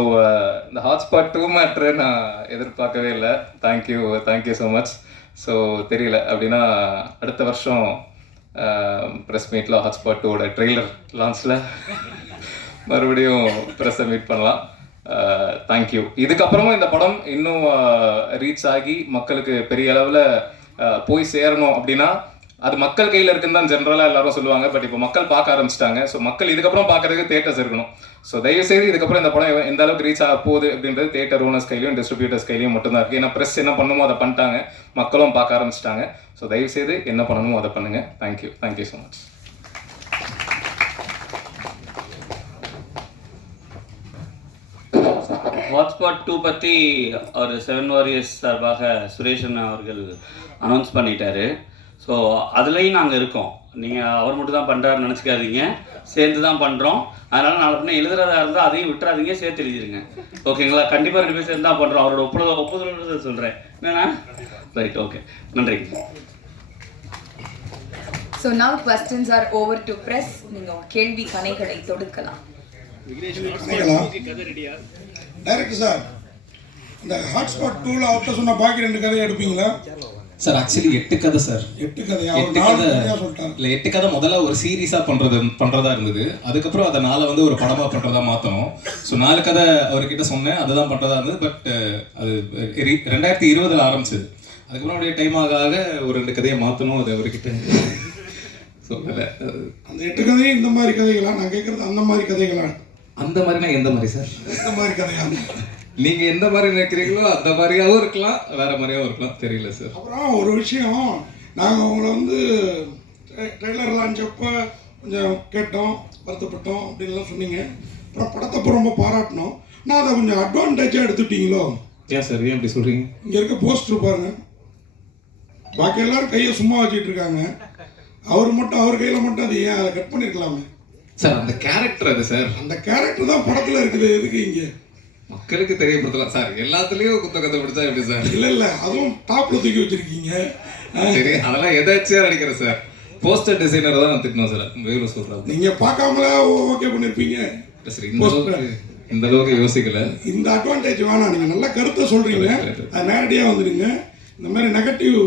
இந்த ஹாட்ஸ்பாட் 2 மேட்ரு நான் எதிர்பார்க்கவே இல்லை. Thank you so much. ஸோ தெரியல அப்படின்னா அடுத்த வருஷம் ப்ரெஸ் மீட்டில் ஹாட்ஸ்பாட் 2ஓட ட்ரெய்லர் லான்ச்சில் மறுபடியும் ப்ரெஸ்ஸை மீட் பண்ணலாம். தேங்க்யூ. இதுக்கப்புறமும் இந்த படம் இன்னும் ரீச் ஆகி மக்களுக்கு பெரிய அளவில் போய் சேரணும் அப்படின்னா அது மக்கள் கையில் இருக்குன்னு தான் ஜென்ரலாக எல்லாரும் சொல்லுவாங்க. பட் இப்போ மக்கள் பார்க்க ஆரம்பிச்சிட்டாங்க. ஸோ மக்கள் இதுக்கப்புறம் பார்க்கறதுக்கு தேட்டர்ஸ் இருக்கணும். ஸோ தயவுசெய்து இதுக்கப்புறம் இந்த படம் எந்த அளவுக்கு ரீச் ஆக போகுது அப்படின்றது தேட்டர் ஓனர்ஸ் கையிலையும் டிஸ்ட்ரிபியூட்டர்ஸ் கையிலையும் மட்டும்தான் இருக்குது. ஏன்னா ப்ரெஸ் என்ன பண்ணுமோ அதை பண்ணிட்டாங்க, மக்களும் பார்க்க ஆரம்பிச்சிட்டாங்க. ஸோ தயவுசெய்து என்ன பண்ணணுமோ அதை பண்ணுங்கள். Thank you so much. ஹாட்ஸ்பாட் 2 பற்றி ஒரு 7 வாரியர்ஸ் சார்பாக சுரேஷ் அண்ணா அவர்கள் அனௌன்ஸ் பண்ணிட்டாரு. ஸோ அதுலேயும் நாங்கள் இருக்கோம். நீங்கள் அவர் மட்டும் தான் பண்ணுறாருன்னு நினச்சிக்காதீங்க, சேர்ந்து தான் பண்ணுறோம். அதனால் நாளை பின்ன எழுதுறதா இருந்தால் அதையும் விட்டுறாதீங்க, சேர்த்து எழுதிருங்க. ஓகேங்களா? கண்டிப்பாக 2 பேர் சேர்ந்து தான் பண்ணுறோம். அவரோட ஒப்புதலோடு சொல்கிறேன். என்னண்ணா? ரைட், ஓகே, நன்றி. So now questions are over to press. நீங்கள் கேள்வி கணைகளை தொடுக்கலாம். டைரக்டர் சார், இந்த ஹாட்ஸ்பாட் 2ல அவர்கிட்ட சொன்ன பாக்கி 2 கதை எடுப்பீங்களா சார்? ஆக்சுவலி 8 கதை சார். 8 கதையா? 8 கதை முதல்ல ஒரு சீரீஸாக பண்ணுறதா இருந்தது. அதுக்கப்புறம் அதை 4 வந்து ஒரு படமாக பண்ணுறதா மாற்றணும். ஸோ 4 கதை அவர்கிட்ட சொன்னேன், அதை தான் பண்ணுறதா இருந்தது. பட் அது 2020 ஆரம்பிச்சது. அதுக்கப்புறம் அப்படியே டைம் ஆக ஒரு 2 கதையை மாற்றணும். அது அவர்கிட்ட சொல்லலை. அந்த 8 கதையும் இந்த மாதிரி கதைகளா? நான் கேட்குறது அந்த மாதிரி கதைகளா? அந்த மாதிரினா எந்த மாதிரி சார்? இந்த மாதிரி கதையா? நீங்கள் எந்த மாதிரி நினைக்கிறீங்களோ அந்த மாதிரியாகவும் இருக்கலாம், வேற மாதிரியாகவும் இருக்கலாம், தெரியல சார். அப்புறம் ஒரு விஷயம், நாங்கள் உங்களை வந்து ட்ரெய்லர் லான்ச் அப்போ கொஞ்சம் கேட்டோம், வருத்தப்பட்டோம் அப்படின்லாம் சொன்னீங்க. அப்புறம் படத்தை ரொம்ப பாராட்டினோம். நான் அதை கொஞ்சம் அட்வான்டேஜாக எடுத்துட்டீங்களோ? ஏன் சார், ஏன் அப்படி சொல்கிறீங்க? இங்கே இருக்க போஸ்டர் பாருங்க, பாக்கி எல்லாரும் கையை சும்மா வச்சுட்டு இருக்காங்க, அவர் மட்டும் அவர் கையில் மட்டும் அது ஏன் அதை கட் பண்ணியிருக்கலாமே சார்? அந்த கேரக்டர் அது சார், அந்த கேரக்டர் தான் படத்தில் இருக்குது. எதுக்கு இங்கே மக்களுக்கு தெரியப்படுத்தலாம் சார். எல்லாத்துலேயும் குத்த கதை பிடிச்சா எப்படி சார்? இல்லை அதுவும் டாப்பில் தூக்கி வச்சுருக்கீங்க. சரி, அதெல்லாம் எதாச்சியாக நடிக்கிறேன் சார். போஸ்டர் டிசைனர் தான் நான் திட்டணும் சார். வேலை சொல்கிறேன், நீங்கள் பார்க்காமலே ஓகே பண்ணியிருப்பீங்க. சரி, இந்த அளவுக்கு யோசிக்கல. இந்த அட்வான்டேஜ் வேணாம், நீங்கள் நல்ல கருத்தை சொல்கிறீங்க, அது நேரடியாக வந்துடுங்க. இந்த மாதிரி நெகட்டிவ்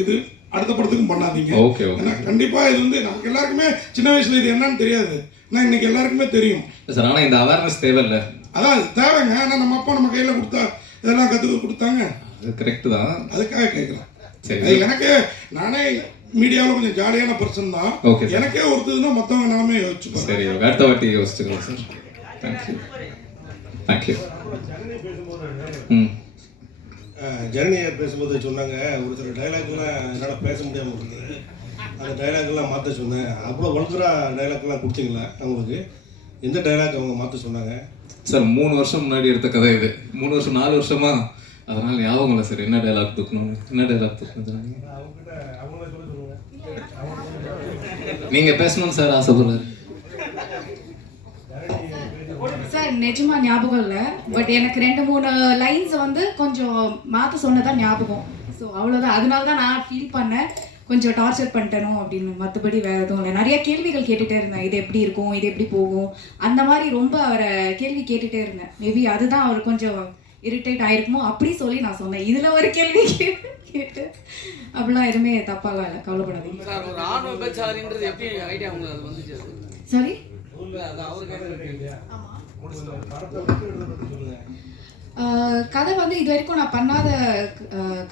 இது அடுத்த படத்துக்கும் பண்ணாதீங்க. ஓகே ஏன்னா கண்டிப்பாக இது வந்து நமக்கு எல்லாருக்குமே சின்ன வயசில் இது என்னன்னு தெரியாது, ஆனால் இன்னைக்கு எல்லாருக்குமே தெரியும் சார். ஆனால் இந்த அவேர்னஸ் தேவையில்ல. அதான் அது தேவைங்க. ஆனால் நம்ம அப்பா நம்ம கையில் கொடுத்தா இதெல்லாம் கற்றுக்க கொடுத்தாங்க, அது கரெக்டு தான். அதுக்காக கேட்குறேன். சரி, எனக்கு நானே மீடியாவில் கொஞ்சம் ஜாலியான பர்சன் தான். எனக்கே ஒருத்ததுன்னா மற்றவங்க நிலமே யோசிச்சுப்பேன். சரி, அடுத்த வாட்டி யோசிச்சுக்கலாம் சார். Thank you thank you. ஜனனியை பேசும்போது சொன்னாங்க, ஒரு சில டைலாக்லாம் என்னால் பேச முடியாமல் இருந்தது, அந்த டைலாக்லாம் மாற்ற சொன்னேன். அவ்வளோ வல்கரா டைலாக்லாம் கொடுத்தீங்களா அவங்களுக்கு? எந்த டைலாக் அவங்க மாற்ற சொன்னாங்க சார்? 3 வருஷம் முன்னாடி எடுத்த கதை இது. 3 வருஷம் 4 வருஷமா, அதனால் ஞாபகம் இல்லை சார். என்ன டைலாக் தூக்கணும், என்ன டைலாக் தூக்கணும் நீங்கள் பேசணும் சார் ஆசைப்படுறாரு சார். நிஜமா ஞாபகம் இல்லை, பட் எனக்கு 2-3 லைன்ஸ் வந்து கொஞ்சம் மாற்ற சொன்னதான் ஞாபகம். ஸோ அவ்வளோதான். அதனால தான் நான் ஃபீல் பண்ணேன் கொஞ்சம் டார்ச்சர் பண்ணிட்டேனோ அப்படின்னு. மற்றபடி வேறு எதுவும் இல்லை. நிறைய கேள்விகள் கேட்டுகிட்டே இருந்தேன், இது எப்படி இருக்கும், இது எப்படி போகும், அந்த மாதிரி ரொம்ப அவரை கேள்வி கேட்டுகிட்டே இருந்தேன். மேபி அதுதான் அவர் கொஞ்சம் இரிட்டேட் ஆகிருக்குமோ அப்படி சொல்லி நான் சொன்னேன். இதில் ஒரு கேள்வி கேட்டு அப்படிலாம் எதுவுமே தப்பாலாம் இல்லை, கவலைப்படாதீங்க. சாரி, கதை வந்து இது வரைக்கும் நான் பண்ணாத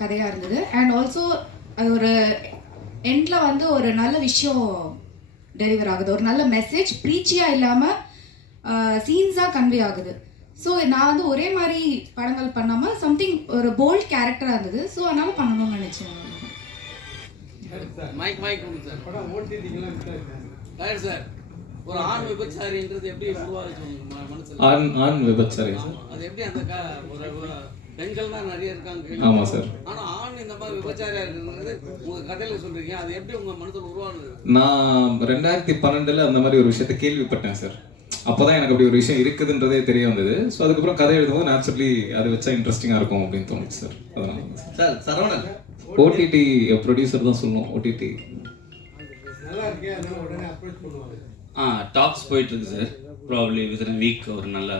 கதையாக இருந்தது. அண்ட் ஆல்சோ அது ஒரு எண்டில் வந்து ஒரு நல்ல விஷயம் டெலிவர் ஆகுது, ஒரு நல்ல மெசேஜ், ப்ரீச்சியாக இல்லாமல் சீன்ஸாக கன்வே ஆகுது. ஸோ நான் வந்து ஒரே மாதிரி படங்கள் பண்ணாமல் சம்திங் ஒரு போல்ட் கேரக்டராக இருந்தது. ஸோ அதனால் பண்ணணும்னு நினச்சேன். சார், ஒரு ஆண் விபச்சாரின்றது எப்படி உருவாச்சு மனசுல? ஆண் விபச்சாரி சார், அது எப்படி அந்த ஒரு பெண்கள் தான் நிறைய இருக்காங்க. ஆமா சார். ஆனா ஆண் இந்த மாதிரி விபச்சாரியா இருக்கிறது உங்க கதையில சொல்றீங்க, அது எப்படி உங்க மனசுல உருவானது? நான் 2012 அந்த மாதிரி ஒரு விஷயத்தை கேள்விப்பட்டேன் சார். அப்போதான் எனக்கு அப்படி ஒரு விஷயம் இருக்குதுன்றதே தெரிய வந்தது. ஸோ அதுக்கப்புறம் கதை எழுதும்போது நேச்சுரலி அதை வச்சா இன்ட்ரெஸ்டிங்காக இருக்கும் அப்படின்னு தோணுச்சு சார். அதனால சார் சரவணன் ஓடிடி ப்ரொடியூசர் தான் சொல்லணும். ஓடிடி நல்லா இருக்கே, அதனால உடனே அப்ரோச் பண்ணுவாங்க. டாக்ஸ் போயிட்டு இருக்கு சார். ப்ராபப்லி வித்தின் வீக் ஒரு நல்ல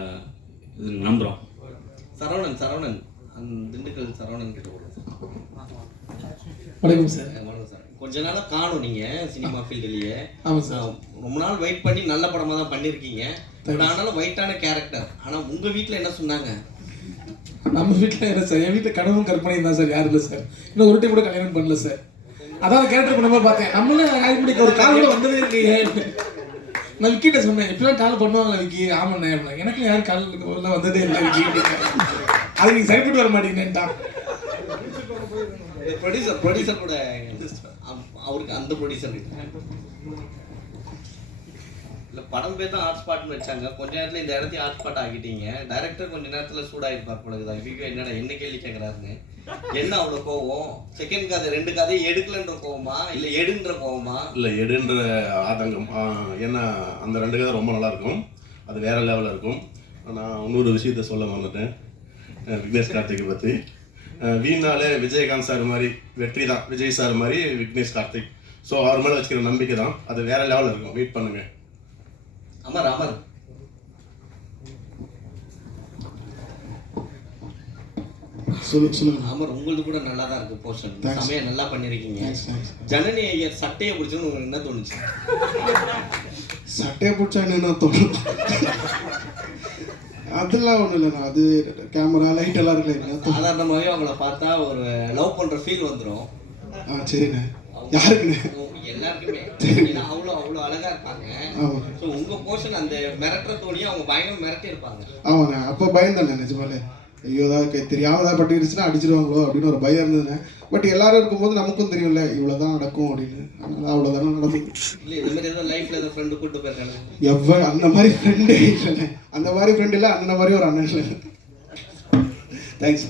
இது நம்புகிறோம். சரவணன் திண்டுக்கல் சரவணன் கிட்ட வணக்கம் சார். வணக்கம் சார். கொஞ்ச நாளாக காணும் நீங்கள் சினிமா ஃபீல்டுலேயே. ஆமாம் சார். ரொம்ப நாள் வெயிட் பண்ணி நல்ல படமாக தான் பண்ணியிருக்கீங்க. ஆனாலும் வெயிட்டான கேரக்டர். ஆனால் உங்கள் வீட்டில் என்ன சொன்னாங்க? நம்ம வீட்டில் என்ன சார், என் வீட்டில் கனவும் கற்பனையும் தான் சார், யாரும் இல்லை சார். இன்னும் ஒரு டைம் கூட கல்யாணம் பண்ணல சார். அதான் கேரக்டர் பண்ணும்போது பார்த்தேன், நம்மளும் ஒரு கால் கூட வந்ததே இல்லையே. நான் விக்கிட்ட சொன்னேன், இப்படிலாம் கால் பண்ணுவாங்களா விக்கி? ஆமாண்ணே அப்படின்னா. எனக்கு யாரும் கால் வந்ததே இல்லை விக்கி. அது நீங்கள் சரிப்பட்டு வர மாட்டீங்கன்னுட்டா. ப்ரொடியூசர் கூட அவருக்கு அந்த ப்ரொடியூசர் இல்லை படம் பேர் தான் ஹாட் ஸ்பாட்னு வச்சாங்க. கொஞ்ச நேரத்தில் இந்த இடத்தையும் ஹாட் ஸ்பாட் ஆகிட்டீங்க. டைரக்டர் கொஞ்ச நேரத்தில் சூடாகிருப்பார் பொழுது. விக்கி என்னடா என்ன கேள்வி கேட்குறாருன்னு. என்ன அவ்வளோ கோவம்? செகண்ட் கதை 2 கதையை எடுக்கலன்ற கோவமா இல்லை எடுன்ற கோவமா? இல்லை எடுன்ற ஆதங்கம். ஏன்னா அந்த 2 கதை ரொம்ப நல்லாயிருக்கும், அது வேறு லெவலில் இருக்கும். நான் இன்னொரு விஷயத்த சொல்ல மறந்துட்டேன் விக்னேஷ் கார்த்திகை பற்றி. வீணாலே விஜயகாந்த் சார் மாதிரி வெற்றி தான், விஜய் சார் மாதிரி விக்னேஷ் கார்த்திக். ஸோ அவர் மேலே வச்சுக்கிற நம்பிக்கை தான், அது வேற லெவலில் இருக்கும். வெயிட் பண்ணுங்க. அமர் அமர் உங்களது கூட நல்லா தான் இருக்கு. போர்ஷன் சமையல் நல்லா பண்ணியிருக்கீங்க. ஜனனி ஐயர் சட்டையை பிடிச்சோன்னு உங்களுக்கு என்ன தோணுச்சு? சட்டையை பிடிச்சா என்ன தோணும்? அதெல்லாம் ஒன்றும் இல்லைண்ணா, அது கேமரா லைட் எல்லாம் இருக்குல்ல. சாதாரணமாகவே அவங்கள பார்த்தா ஒரு லவ் பண்ணுற ஃபீல் வந்துடும். சரிண்ணே. யாருக்குண்ணே? எல்லாருக்குமே. ஏன்னா அவ்வளோ அவ்வளோ அழகா இருப்பாங்க. ஆமாம். ஸோ உங்க போர்ஷன் அந்த மிரட்டுற தோணியை அவங்க பயங்கரம் மிரட்டி இருப்பாங்க. ஆமாண்ணே, அப்போ பயந்தானே நிஜமாலே. ஐயோ ஏதாவது தெரியாமல் ஏதாவது பட்டுருச்சுன்னா அடிச்சிடுவாங்களோ அப்படின்னு ஒரு பயம் இருந்ததுண்ணே. பட் எல்லாரும் இருக்கும்போது நமக்கும் தெரியும்ல இவ்வளோதான் நடக்கும் அப்படின்னு. அதனால அவ்வளோதானே நடக்கும். இல்லை இந்த மாதிரி ஏதோ லைஃப்ல ஏதோ ஃப்ரெண்டு கூப்பிட்டு போயிருக்காங்க. அந்த மாதிரி ஃப்ரெண்டே இல்லைண்ணே. அந்த மாதிரி ஃப்ரெண்ட் இல்லை, அந்த மாதிரி ஒரு அண்ணன் இல்லை. Thanks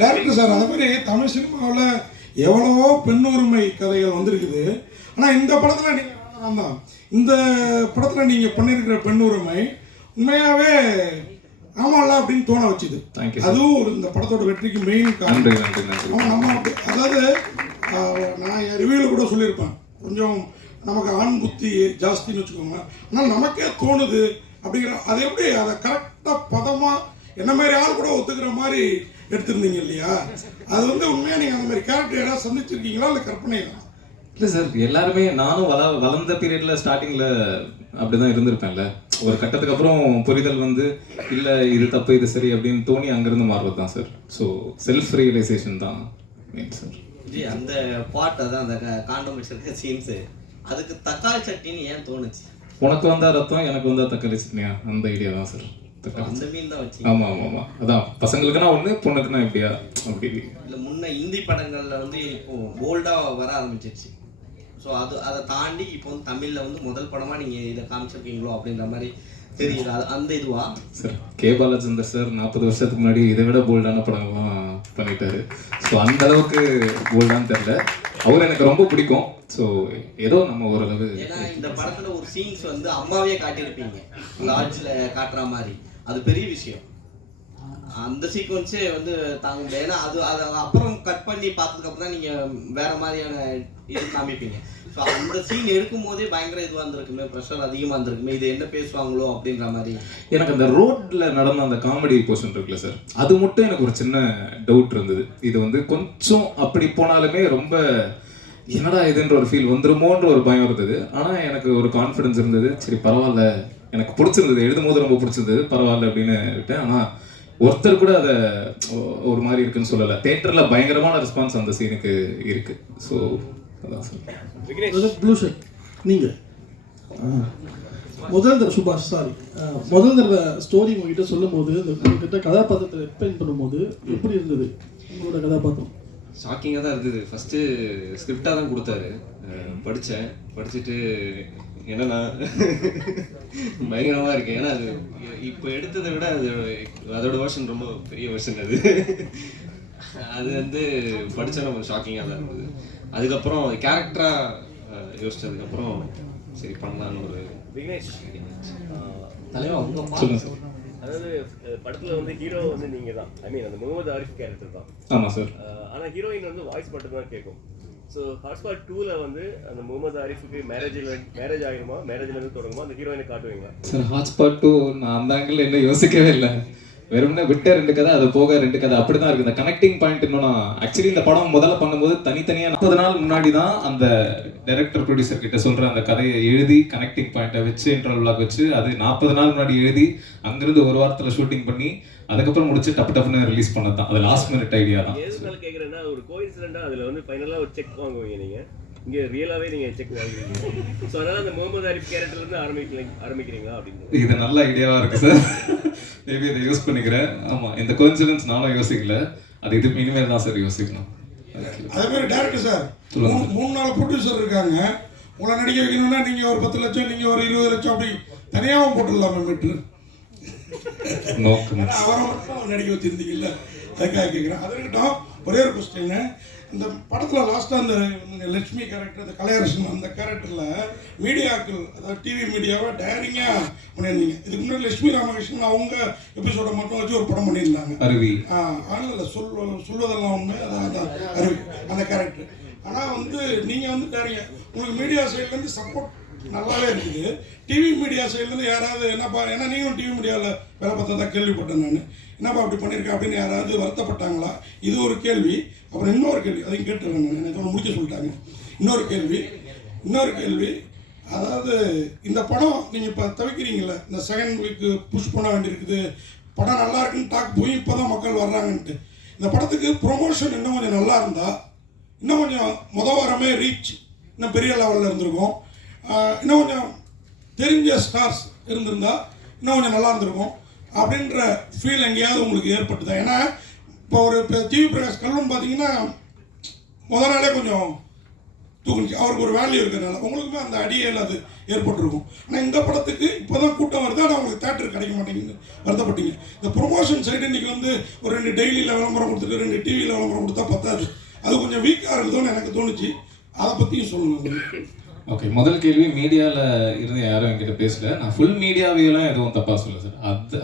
director sir. அது மாதிரி தமிழ் சினிமாவில் எவ்வளவோ பெண் உரிமை கதைகள் வந்திருக்குது. ஆனால் இந்த படத்தில் நீங்கள் தான் இந்த படத்தில் நீங்கள் பண்ணியிருக்கிற பெண் உரிமை உண்மையாகவே ஆமாம்ல அப்படின்னு தோண வச்சுது. அதுவும் ஒரு இந்த படத்தோட வெற்றிக்கு மெயின் காரணம். நம்ம அதாவது நான் என் ரிவ்யூவில் கூட சொல்லியிருப்பேன், கொஞ்சம் நமக்கு ஆண் புத்தி ஜாஸ்தின்னு வச்சுக்கோங்க. ஆனால் நமக்கே தோணுது அப்படிங்கிற அது எப்படி அதை கரெக்டாக பதமாக என்ன மாதிரி ஆள் கூட ஒத்துக்கிற மாதிரி எடுத்திருந்தீங்க இல்லையா? அது வந்து உண்மையாக நீங்கள் அந்த மாதிரி கேரக்டர் யாராவது சந்திச்சிருக்கீங்களா இல்லை கற்பனைங்களா? இல்லை சார், எல்லாருமே நானும் வளர்ந்த பீரியடில் ஸ்டார்டிங்கில் அப்படி தான் இருந்திருப்பேன்ல. ஒரு கட்டத்துக்கு அப்புறம் புரிதல் வந்து இல்லை இது தப்பு இது சரி அப்படின்னு தோணி அங்கேருந்து மாறுறது தான் சார். ஸோ செல்ஃப் ரியலைசேஷன் தான் மெயின் சார். அந்த பாட் அதான் அந்த காண்டம் வச்சிருக்க சீன்ஸு, அதுக்கு தக்காளி சட்னின்னு ஏன் தோணுச்சு? உனக்கு வந்தா ரத்தம் எனக்கு வந்தா தக்காளி சட்னியா, அந்த ஐடியா தான் சார். அந்த மீன் தான் வச்சு. ஆமாம் ஆமாம் ஆமாம், அதான் பசங்களுக்குன்னா ஒன்று பொண்ணுக்குன்னா எப்படியா அப்படி. இல்லை முன்ன இந்தி படங்களில் வந்து இப்போ போல்டாக வர ஆரம்பிச்சிருச்சு. ஸோ அதை தாண்டி இப்போ வந்து தமிழில் வந்து முதல் படமாக நீங்கள் இதை காமிச்சிருக்கீங்களோ அப்படின்ற மாதிரி தெரியுது. அது அந்த இதுவா சார்? கே பாலச்சந்தர் சார் 40 வருஷத்துக்கு முன்னாடி இதை விட போல்டான படம்லாம் பண்ணிட்டாரு. ஸோ அந்த அளவுக்கு போல்டான்னு தெரியல. அவர் எனக்கு ரொம்ப பிடிக்கும். ஸோ ஏதோ நம்ம ஓரளவு. ஏன்னா இந்த படத்தில் ஒரு சீன்ஸ் வந்து அம்மாவே காட்டியிருப்பீங்க லாட்ஜில் காட்டுற மாதிரி, அது பெரிய விஷயம். அந்த சீக்வன்ஸே வந்து தாங்க முடியாது. ஏன்னா அதை அப்புறம் கட் பண்ணி பார்த்ததுக்கப்புறம் தான் நீங்கள் வேறு மாதிரியான இது காமிப்பீங்க. ஸோ அந்த சீன் எடுக்கும் போதே பயங்கர இதுவாக இருந்திருக்குமே, ப்ரெஷர் அதிகமாக இருந்திருக்குமே, இது என்ன பேசுவாங்களோ அப்படின்ற மாதிரி. எனக்கு அந்த ரோட்ல நடந்த அந்த காமெடி போர்ஷன் இருக்குல்ல சார், அது மட்டும் எனக்கு ஒரு சின்ன டவுட் இருந்தது. இது வந்து கொஞ்சம் அப்படி போனாலுமே ரொம்ப என்னடா இதுன்ற ஒரு ஃபீல் வந்துருமோன்ற ஒரு பயம் இருந்தது. ஆனால் எனக்கு ஒரு கான்ஃபிடன்ஸ் இருந்தது. சரி பரவாயில்ல, எனக்கு பிடிச்சிருந்தது, எழுதும் போது ரொம்ப பிடிச்சிருந்தது, பரவாயில்ல அப்படின்னு விட்டேன். ஆனால் ஒருத்தர் கூட அதை ஒரு மாதிரி இருக்குன்னு சொல்லலை. தேட்டரில் பயங்கரமான ரெஸ்பான்ஸ் அந்த சீனுக்கு இருக்கு. ஸோ அதான் சார். ப்ளூ ஷர்ட் நீங்கள் முதல் தடவை சுபாஷ் முதல் தடவை ஸ்டோரி உங்ககிட்ட சொல்லும் போது உங்ககிட்ட கதாபாத்திரத்தை எக்ஸ்பிளைன் பண்ணும்போது எப்படி இருந்தது உங்களோட கதாபாத்திரம்? ஷாக்கிங்காக தான் இருந்தது. ஃபஸ்ட்டு ஸ்கிரிப்டாக தான் கொடுத்தாரு, படித்தேன். படிச்சுட்டு என்னன்னா பயங்கரமாக இருக்குது. ஏன்னா அது இப்போ எடுத்ததை விட அதோட வெர்ஷன் ரொம்ப பெரிய வெர்ஷன். அது வந்து படித்தா ரொம்ப ஷாக்கிங்காக தான் இருந்தது. அதுக்கப்புறம் கேரக்டராக யோசிச்சதுக்கப்புறம் சரி பண்ணலான்னு ஒரு விக்னேஷ் தலைவா சொல்லுங்க சார். அதாவது படத்தில் வந்து ஹீரோ வந்து நீங்கள் தான், ஐ மீன் அந்த முகமது ஆரிஃப் கேரக்டர் தான். ஆமாம் சார். ஆனால் ஹீரோயின் வந்து வாய்ஸ் மட்டும் தான் கேட்கும். ஸோ ஹாட்ஸ்பாட் 2ல வந்து அந்த முகமது ஆரிஃபுக்கு மேரேஜ் ஆகிருமா, மேரேஜ்லேருந்து தொடங்குமா, அந்த ஹீரோயினை காட்டுவீங்களா சார்? ஹாட்ஸ்பாட் 2 நான் அந்த ஆங்கிள் என்ன யோசிக்கவே இல்லை. வெறும்னா விட்ட 2 கதை, அது போக 2 கதை அப்படி தான் இருக்குது. இந்த கனெக்டிங் பாயிண்ட் இன்னும் நான் ஆக்சுவலி இந்த படம் முதல்ல பண்ணும்போது தனித்தனியாக 40 நாள் முன்னாடி தான் அந்த டைரக்டர் ப்ரொடியூசர் கிட்ட சொல்கிற அந்த கதையை எழுதி கனெக்டிங் பாயிண்ட்டை வச்சு இன்டர்வலாக வச்சு அது 40 நாள் முன்னாடி எழுதி அங்கிருந்து ஒரு வாரத்தில் ஷூட்டிங் பண்ணி அதுக்கப்புறம் முடிச்சு டப்புன்னு ரிலீஸ் பண்ணது தான். அது லாஸ்ட் மினிட் ஐடியா தான். எதுனால கேட்குறேன்னா ஒரு கோயின்சிடென்ட்டாக அதில் வந்து ஃபைனலாக ஒரு செக் வாங்குவீங்க நீங்கள், இங்கே ரியலாகவே நீங்கள் செக் வாங்குவீங்க. ஸோ அதனால் அந்த முகமது ஆரிஃப் கேரக்டர்லேருந்து ஆரம்பிக்கிறீங்களா அப்படின்னு. இது நல்ல ஐடியாவாக இருக்குது சார். மேபி இதை யூஸ் பண்ணிக்கிறேன். ஆமாம், இந்த கோயின்சிடென்ஸ் நானும் யோசிக்கல. அது இது இனிமேல் தான் சார் யோசிக்கணும். அதே மாதிரி டேரக்டர் சார் 3-4 ப்ரொடியூசர் இருக்காங்க. உங்களை நடிக்க வைக்கணும்னா நீங்கள் ஒரு 10 லட்சம், நீங்கள் ஒரு 20 லட்சம் அப்படி தனியாகவும் போட்டுடலாமே மீட்ரு. அவரை மட்டும் நடிக்க வச்சுருந்தீங்கல்ல, அதுக்காக கேட்குறேன். அது இருக்கட்டும், ஒரே ஒரு கொஸ்டின். இந்த படத்தில் லாஸ்ட்டாக அந்த லட்சுமி கேரக்டர், அந்த கலையரசன் அந்த கேரக்டரில் மீடியாக்கள், அதாவது டிவி மீடியாவை டேரிங்காக பண்ணியிருந்தீங்க. இதுக்கு முன்னாடி லட்சுமி ராமகிருஷ்ணன் அவங்க எபிசோடை மட்டும் வச்சு ஒரு படம் பண்ணியிருந்தாங்க, அருவி. இல்லை சொல்வதெல்லாம் உண்மை, அதான் அருவி அந்த கேரக்டர். ஆனால் வந்து நீங்கள் வந்து டேரிங்க, உங்களுக்கு மீடியா சைட்லேருந்து சப்போர்ட் நல்லாவே இருக்குது. டிவி மீடியா சைட்லேருந்து யாராவது என்னப்பா, ஏன்னா நீங்களும் டிவி மீடியாவில் வேலை பார்த்ததா கேள்விப்பட்டேன் நான், என்னப்பா அப்படி பண்ணியிருக்கேன் அப்படின்னு யாராவது வருத்தப்பட்டாங்களா? இது ஒரு கேள்வி. அப்புறம் இன்னொரு கேள்வி, அதையும் கேட்டுருக்கேன் நான், எனக்கு முடிக்க சொல்லிட்டாங்க. இன்னொரு கேள்வி, அதாவது இந்த படம் நீங்கள் இப்போ தவிக்கிறீங்களே, இந்த செகண்ட் வீக்கு புஷ் பண்ண வேண்டியிருக்குது, படம் நல்லா இருக்குன்னு டாக் போய் இப்போ தான் மக்கள் வர்றாங்கன்ட்டு. இந்த படத்துக்கு ப்ரொமோஷன் இன்னும் கொஞ்சம் நல்லா இருந்தால் இன்னும் கொஞ்சம் வாரமே ரீச் இன்னும் பெரிய லெவலில் இருந்திருக்கும். இன்னும் கொஞ்சம் தெரிஞ்ச ஸ்டார்ஸ் இருந்திருந்தால் இன்னும் கொஞ்சம் நல்லா இருந்திருக்கும் அப்படின்ற ஃபீல் எங்கேயாவது உங்களுக்கு ஏற்பட்டுதான்? ஏன்னா இப்போ டிவி பிரகாஷ் கல்வன் பார்த்தீங்கன்னா நாளே கொஞ்சம் தூக்குனுச்சு, அவருக்கு ஒரு வேல்யூ இருக்கிறதுனால உங்களுக்குமே அந்த அடியில் அது ஏற்பட்டிருக்கும். ஆனால் இந்த படத்துக்கு இப்போ தான் கூட்டம் வருது, ஆனால் உங்களுக்கு தேட்டர் கிடைக்க மாட்டேங்குது, வருத்தப்பட்டீங்க. இந்த ப்ரொமோஷன் சைடு இன்றைக்கி வந்து ஒரு 2 டெய்லியில் விளம்பரம் கொடுத்துட்டு 2 டிவியில் விளம்பரம் கொடுத்தா பத்தாது, அது கொஞ்சம் வீக்காக இருக்குதோன்னு எனக்கு தோணுச்சு. அதை பற்றியும் சொல்லுங்கள். ஓகே, முதல் கேள்வி மீடியாவில் இருந்து யாரும் என்கிட்ட பேசல. நான் ஃபுல் மீடியாவையெல்லாம் எதுவும் தப்பாக சொல்ல சார்.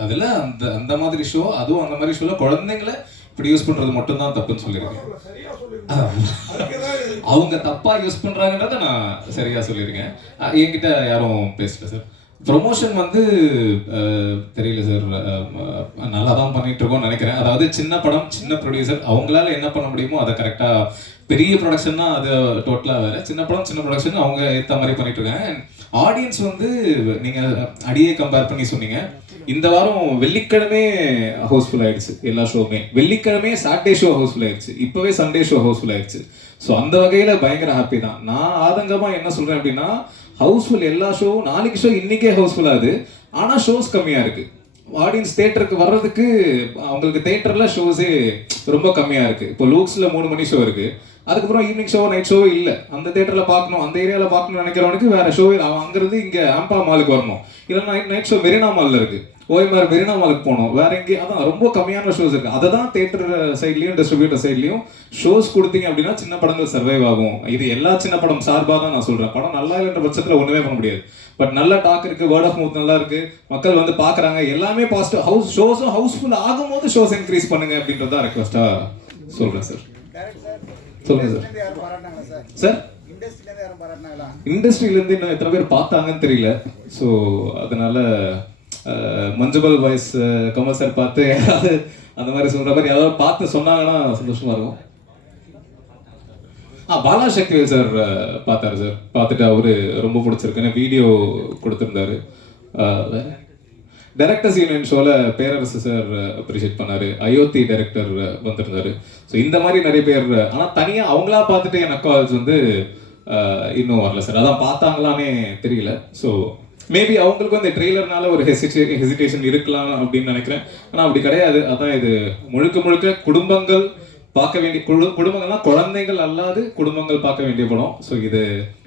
அதில் அந்த மாதிரி ஷோ, அதுவும் அந்த மாதிரி ஷோவில் குழந்தைங்களை இப்படி யூஸ் பண்ணுறது மட்டும்தான் தப்புன்னு சொல்லியிருக்கேன். அவங்க தப்பாக யூஸ் பண்ணுறாங்கன்றத நான் சரியாக சொல்லியிருக்கேன். என்கிட்ட யாரும் பேசல சார். ப்ரொமோஷன் வந்து தெரியல சார், நல்லா தான் பண்ணிட்டு இருக்கோம்னு நினைக்கிறேன். அதாவது சின்ன படம், சின்ன ப்ரொடியூசர், அவங்களால என்ன பண்ண முடியுமோ அதை கரெக்டாக. பெரிய ப்ரொடக்ஷன்னா அது டோட்டலாக வேறு. சின்ன படம், சின்ன ப்ரொடக்ஷன் அவங்க ஏற்ற மாதிரி பண்ணிட்டு இருக்காங்க. ஆடியன்ஸ் வந்து நீங்கள் அடியே கம்பேர் பண்ணி சொன்னீங்க. இந்த வாரம் வெள்ளிக்கிழமை ஹவுஸ்ஃபுல் ஆயிடுச்சு எல்லா ஷோவுமே. வெள்ளிக்கிழமை சாட்டர்டே ஷோ ஹவுஸ்ஃபுல் ஆயிடுச்சு, இப்போவே சண்டே ஷோ ஹவுஸ்ஃபுல் ஆயிடுச்சு. ஸோ அந்த வகையில் பயங்கர ஹாப்பி தான். நான் ஆதங்கமாக என்ன சொல்கிறேன் அப்படின்னா, ஹவுஸ்ஃபுல் எல்லா ஷோவும், நாளைக்கு ஷோ இன்றைக்கே ஹவுஸ்ஃபுல் ஆகுது, ஆனால் ஷோஸ் கம்மியாக இருக்குது. ஆடியன்ஸ் தேட்டருக்கு வர்றதுக்கு அவங்களுக்கு தேட்டரில் ஷோஸே ரொம்ப கம்மியாக இருக்குது. இப்போ லூக்ஸில் 3 மணி ஷோ இருக்குது, அதுக்கப்புறம் ஈவினிங் ஷோ, நைட் ஷோவே இல்லை. அந்த தேட்டரில் பார்க்கணும், அந்த ஏரியாவில் பார்க்கணும்னு நினைக்கிறவனுக்கு வேறு ஷோவே, அவன் அங்கேருந்து இங்கே ஆம்பா மாலுக்கு வரணும், இல்லைன்னா நைட் ஷோ மெரினா மாலில் இருக்குது, ஓஎம்ஆர் மெரினா மாலுக்கு போகணும், வேற எங்கேயும். அதான் ரொம்ப கம்மியான ஷோஸ் இருக்குது. அதை தான் தேட்டர் சைட்லேயும் டிஸ்ட்ரிபியூட்டர் சைட்லேயும் ஷோஸ் கொடுத்தீங்க அப்படின்னா சின்ன படங்கள் சர்வைவ் ஆகும். இது எல்லா சின்ன படம் சார்பாக தான் நான் சொல்கிறேன். படம் நல்லா இல்லைன்ற பட்சத்தில் ஒன்றுமே பண்ண முடியாது. பட் நல்ல டாக் இருக்குது, வேர்ட் ஆஃப் மவுத் நல்லா இருக்குது, மக்கள் வந்து பார்க்குறாங்க, எல்லாமே பாசிட்டிவ். ஷோஸும் ஹவுஸ்ஃபுல் ஆகும்போது ஷோஸ் இன்க்ரீஸ் பண்ணுங்க அப்படின்றது தான் ரெக்வஸ்ட்டாக சொல்கிறேன் சார். சொல்லுங்க சார். சார், இண்டஸ்ட்ரியிலேருந்து இன்னும் எத்தனை பேர் பார்த்தாங்கன்னு தெரியல. ஸோ அதனால மஞ்சுபல் வாய்ஸ் கமல் சார் பார்த்து யாராவது அந்த மாதிரி சொல்கிற மாதிரி யாராவது பார்த்து சொன்னாங்கன்னா சந்தோஷமாக இருக்கும். பாலா சக்திவேல் சார் பார்த்தாரு சார். பார்த்துட்டு அவரு ரொம்ப பிடிச்சிருக்குன்னு வீடியோ கொடுத்துருந்தாரு. டைரக்டர்ஸ் யூனியன் ஷோவில் பேரரசு சார் அப்ரிஷியேட் பண்ணார். அயோத்தி டைரக்டர் வந்திருந்தாரு. ஸோ இந்த மாதிரி நிறைய பேர், ஆனால் தனியாக அவங்களா பார்த்துட்டு என் அக்கால்ஸ் வந்து இன்னும் வரல சார். அதான் பார்த்தாங்களானே தெரியல. ஸோ மேபி அவங்களுக்கு வந்து ட்ரெய்லர்னால ஒரு ஹெசிடேஷன் இருக்கலாம் அப்படின்னு நினைக்கிறேன். ஆனால் அப்படி கிடையாது. அதான் இது முழுக்க முழுக்க குடும்பங்கள் பார்க்க வேண்டிய, குடும்பங்கள்லாம் குழந்தைகள் அல்லாது குடும்பங்கள் பார்க்க வேண்டிய படம். ஸோ இது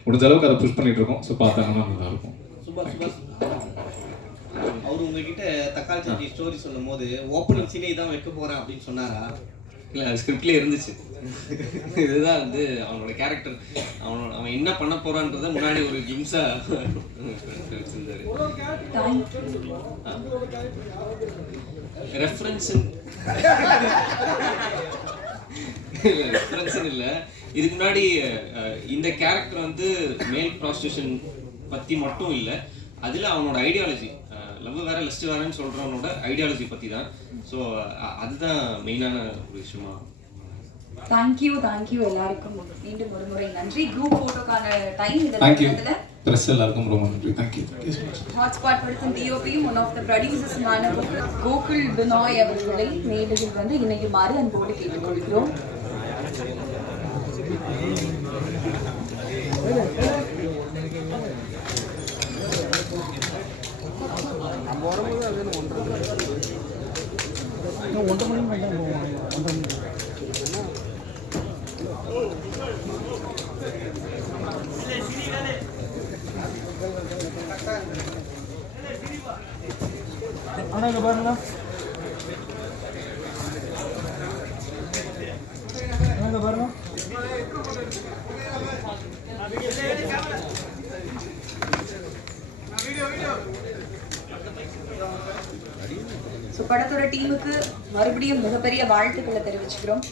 முடிஞ்ச அளவுக்கு அதை புஷ் பண்ணிட்டு இருக்கோம். ஸோ பார்த்தாங்கன்னா நல்லா இருக்கும். அவர் உங்ககிட்ட தக்காளி சட்னி ஸ்டோரி சொல்லும் போது ஓப்பனிங் சீனே தான் வைக்க போறேன் அப்படின்னு சொன்னாரா? இல்லை, அது ஸ்கிரிப்ட்லேயே இருந்துச்சு. இதுதான் வந்து அவனோட கேரக்டர், அவன் என்ன பண்ண போறான்றத முன்னாடி ஒரு கிம்ஸா வச்சிருந்தாரு. ரெஃபரன்ஸ் இல்லை. இதுக்கு முன்னாடி இந்த கேரக்டர் வந்து மேல் ப்ராஸ்டியூஷன் பற்றி மட்டும் இல்லை, அதில் அவனோட ஐடியாலஜி, லவ் வேற லஸ்ட் வேறன்னு சொல்கிறவனோட ஐடியாலஜி பற்றி தான். ஸோ அதுதான் மெயினான ஒரு விஷயமா. தேங்க்யூ எல்லாருக்கும் மீண்டும் ஒரு முறை நன்றி. குரூப் போட்டோக்கான டைம் இந்த நேரத்துல பிரஸ் எல்லாருக்கும் ரொம்ப நன்றி. தேங்க்யூ. ஹாட்ஸ்பாட் படத்தின் டிஓபியும் ஒன் ஆஃப் த ப்ரொடியூசர்ஸுமான கோகுல் பினாய் அவர்களை மேடையில் வந்து இணையுமாறு அன்போடு கேட்டுக்கொள்கிறோம். பாருங்க படத்தோட டீமுக்கு மறுபடியும் மிகப்பெரிய வாழ்த்துக்களை தெரிவிச்சுக்கிறோம்.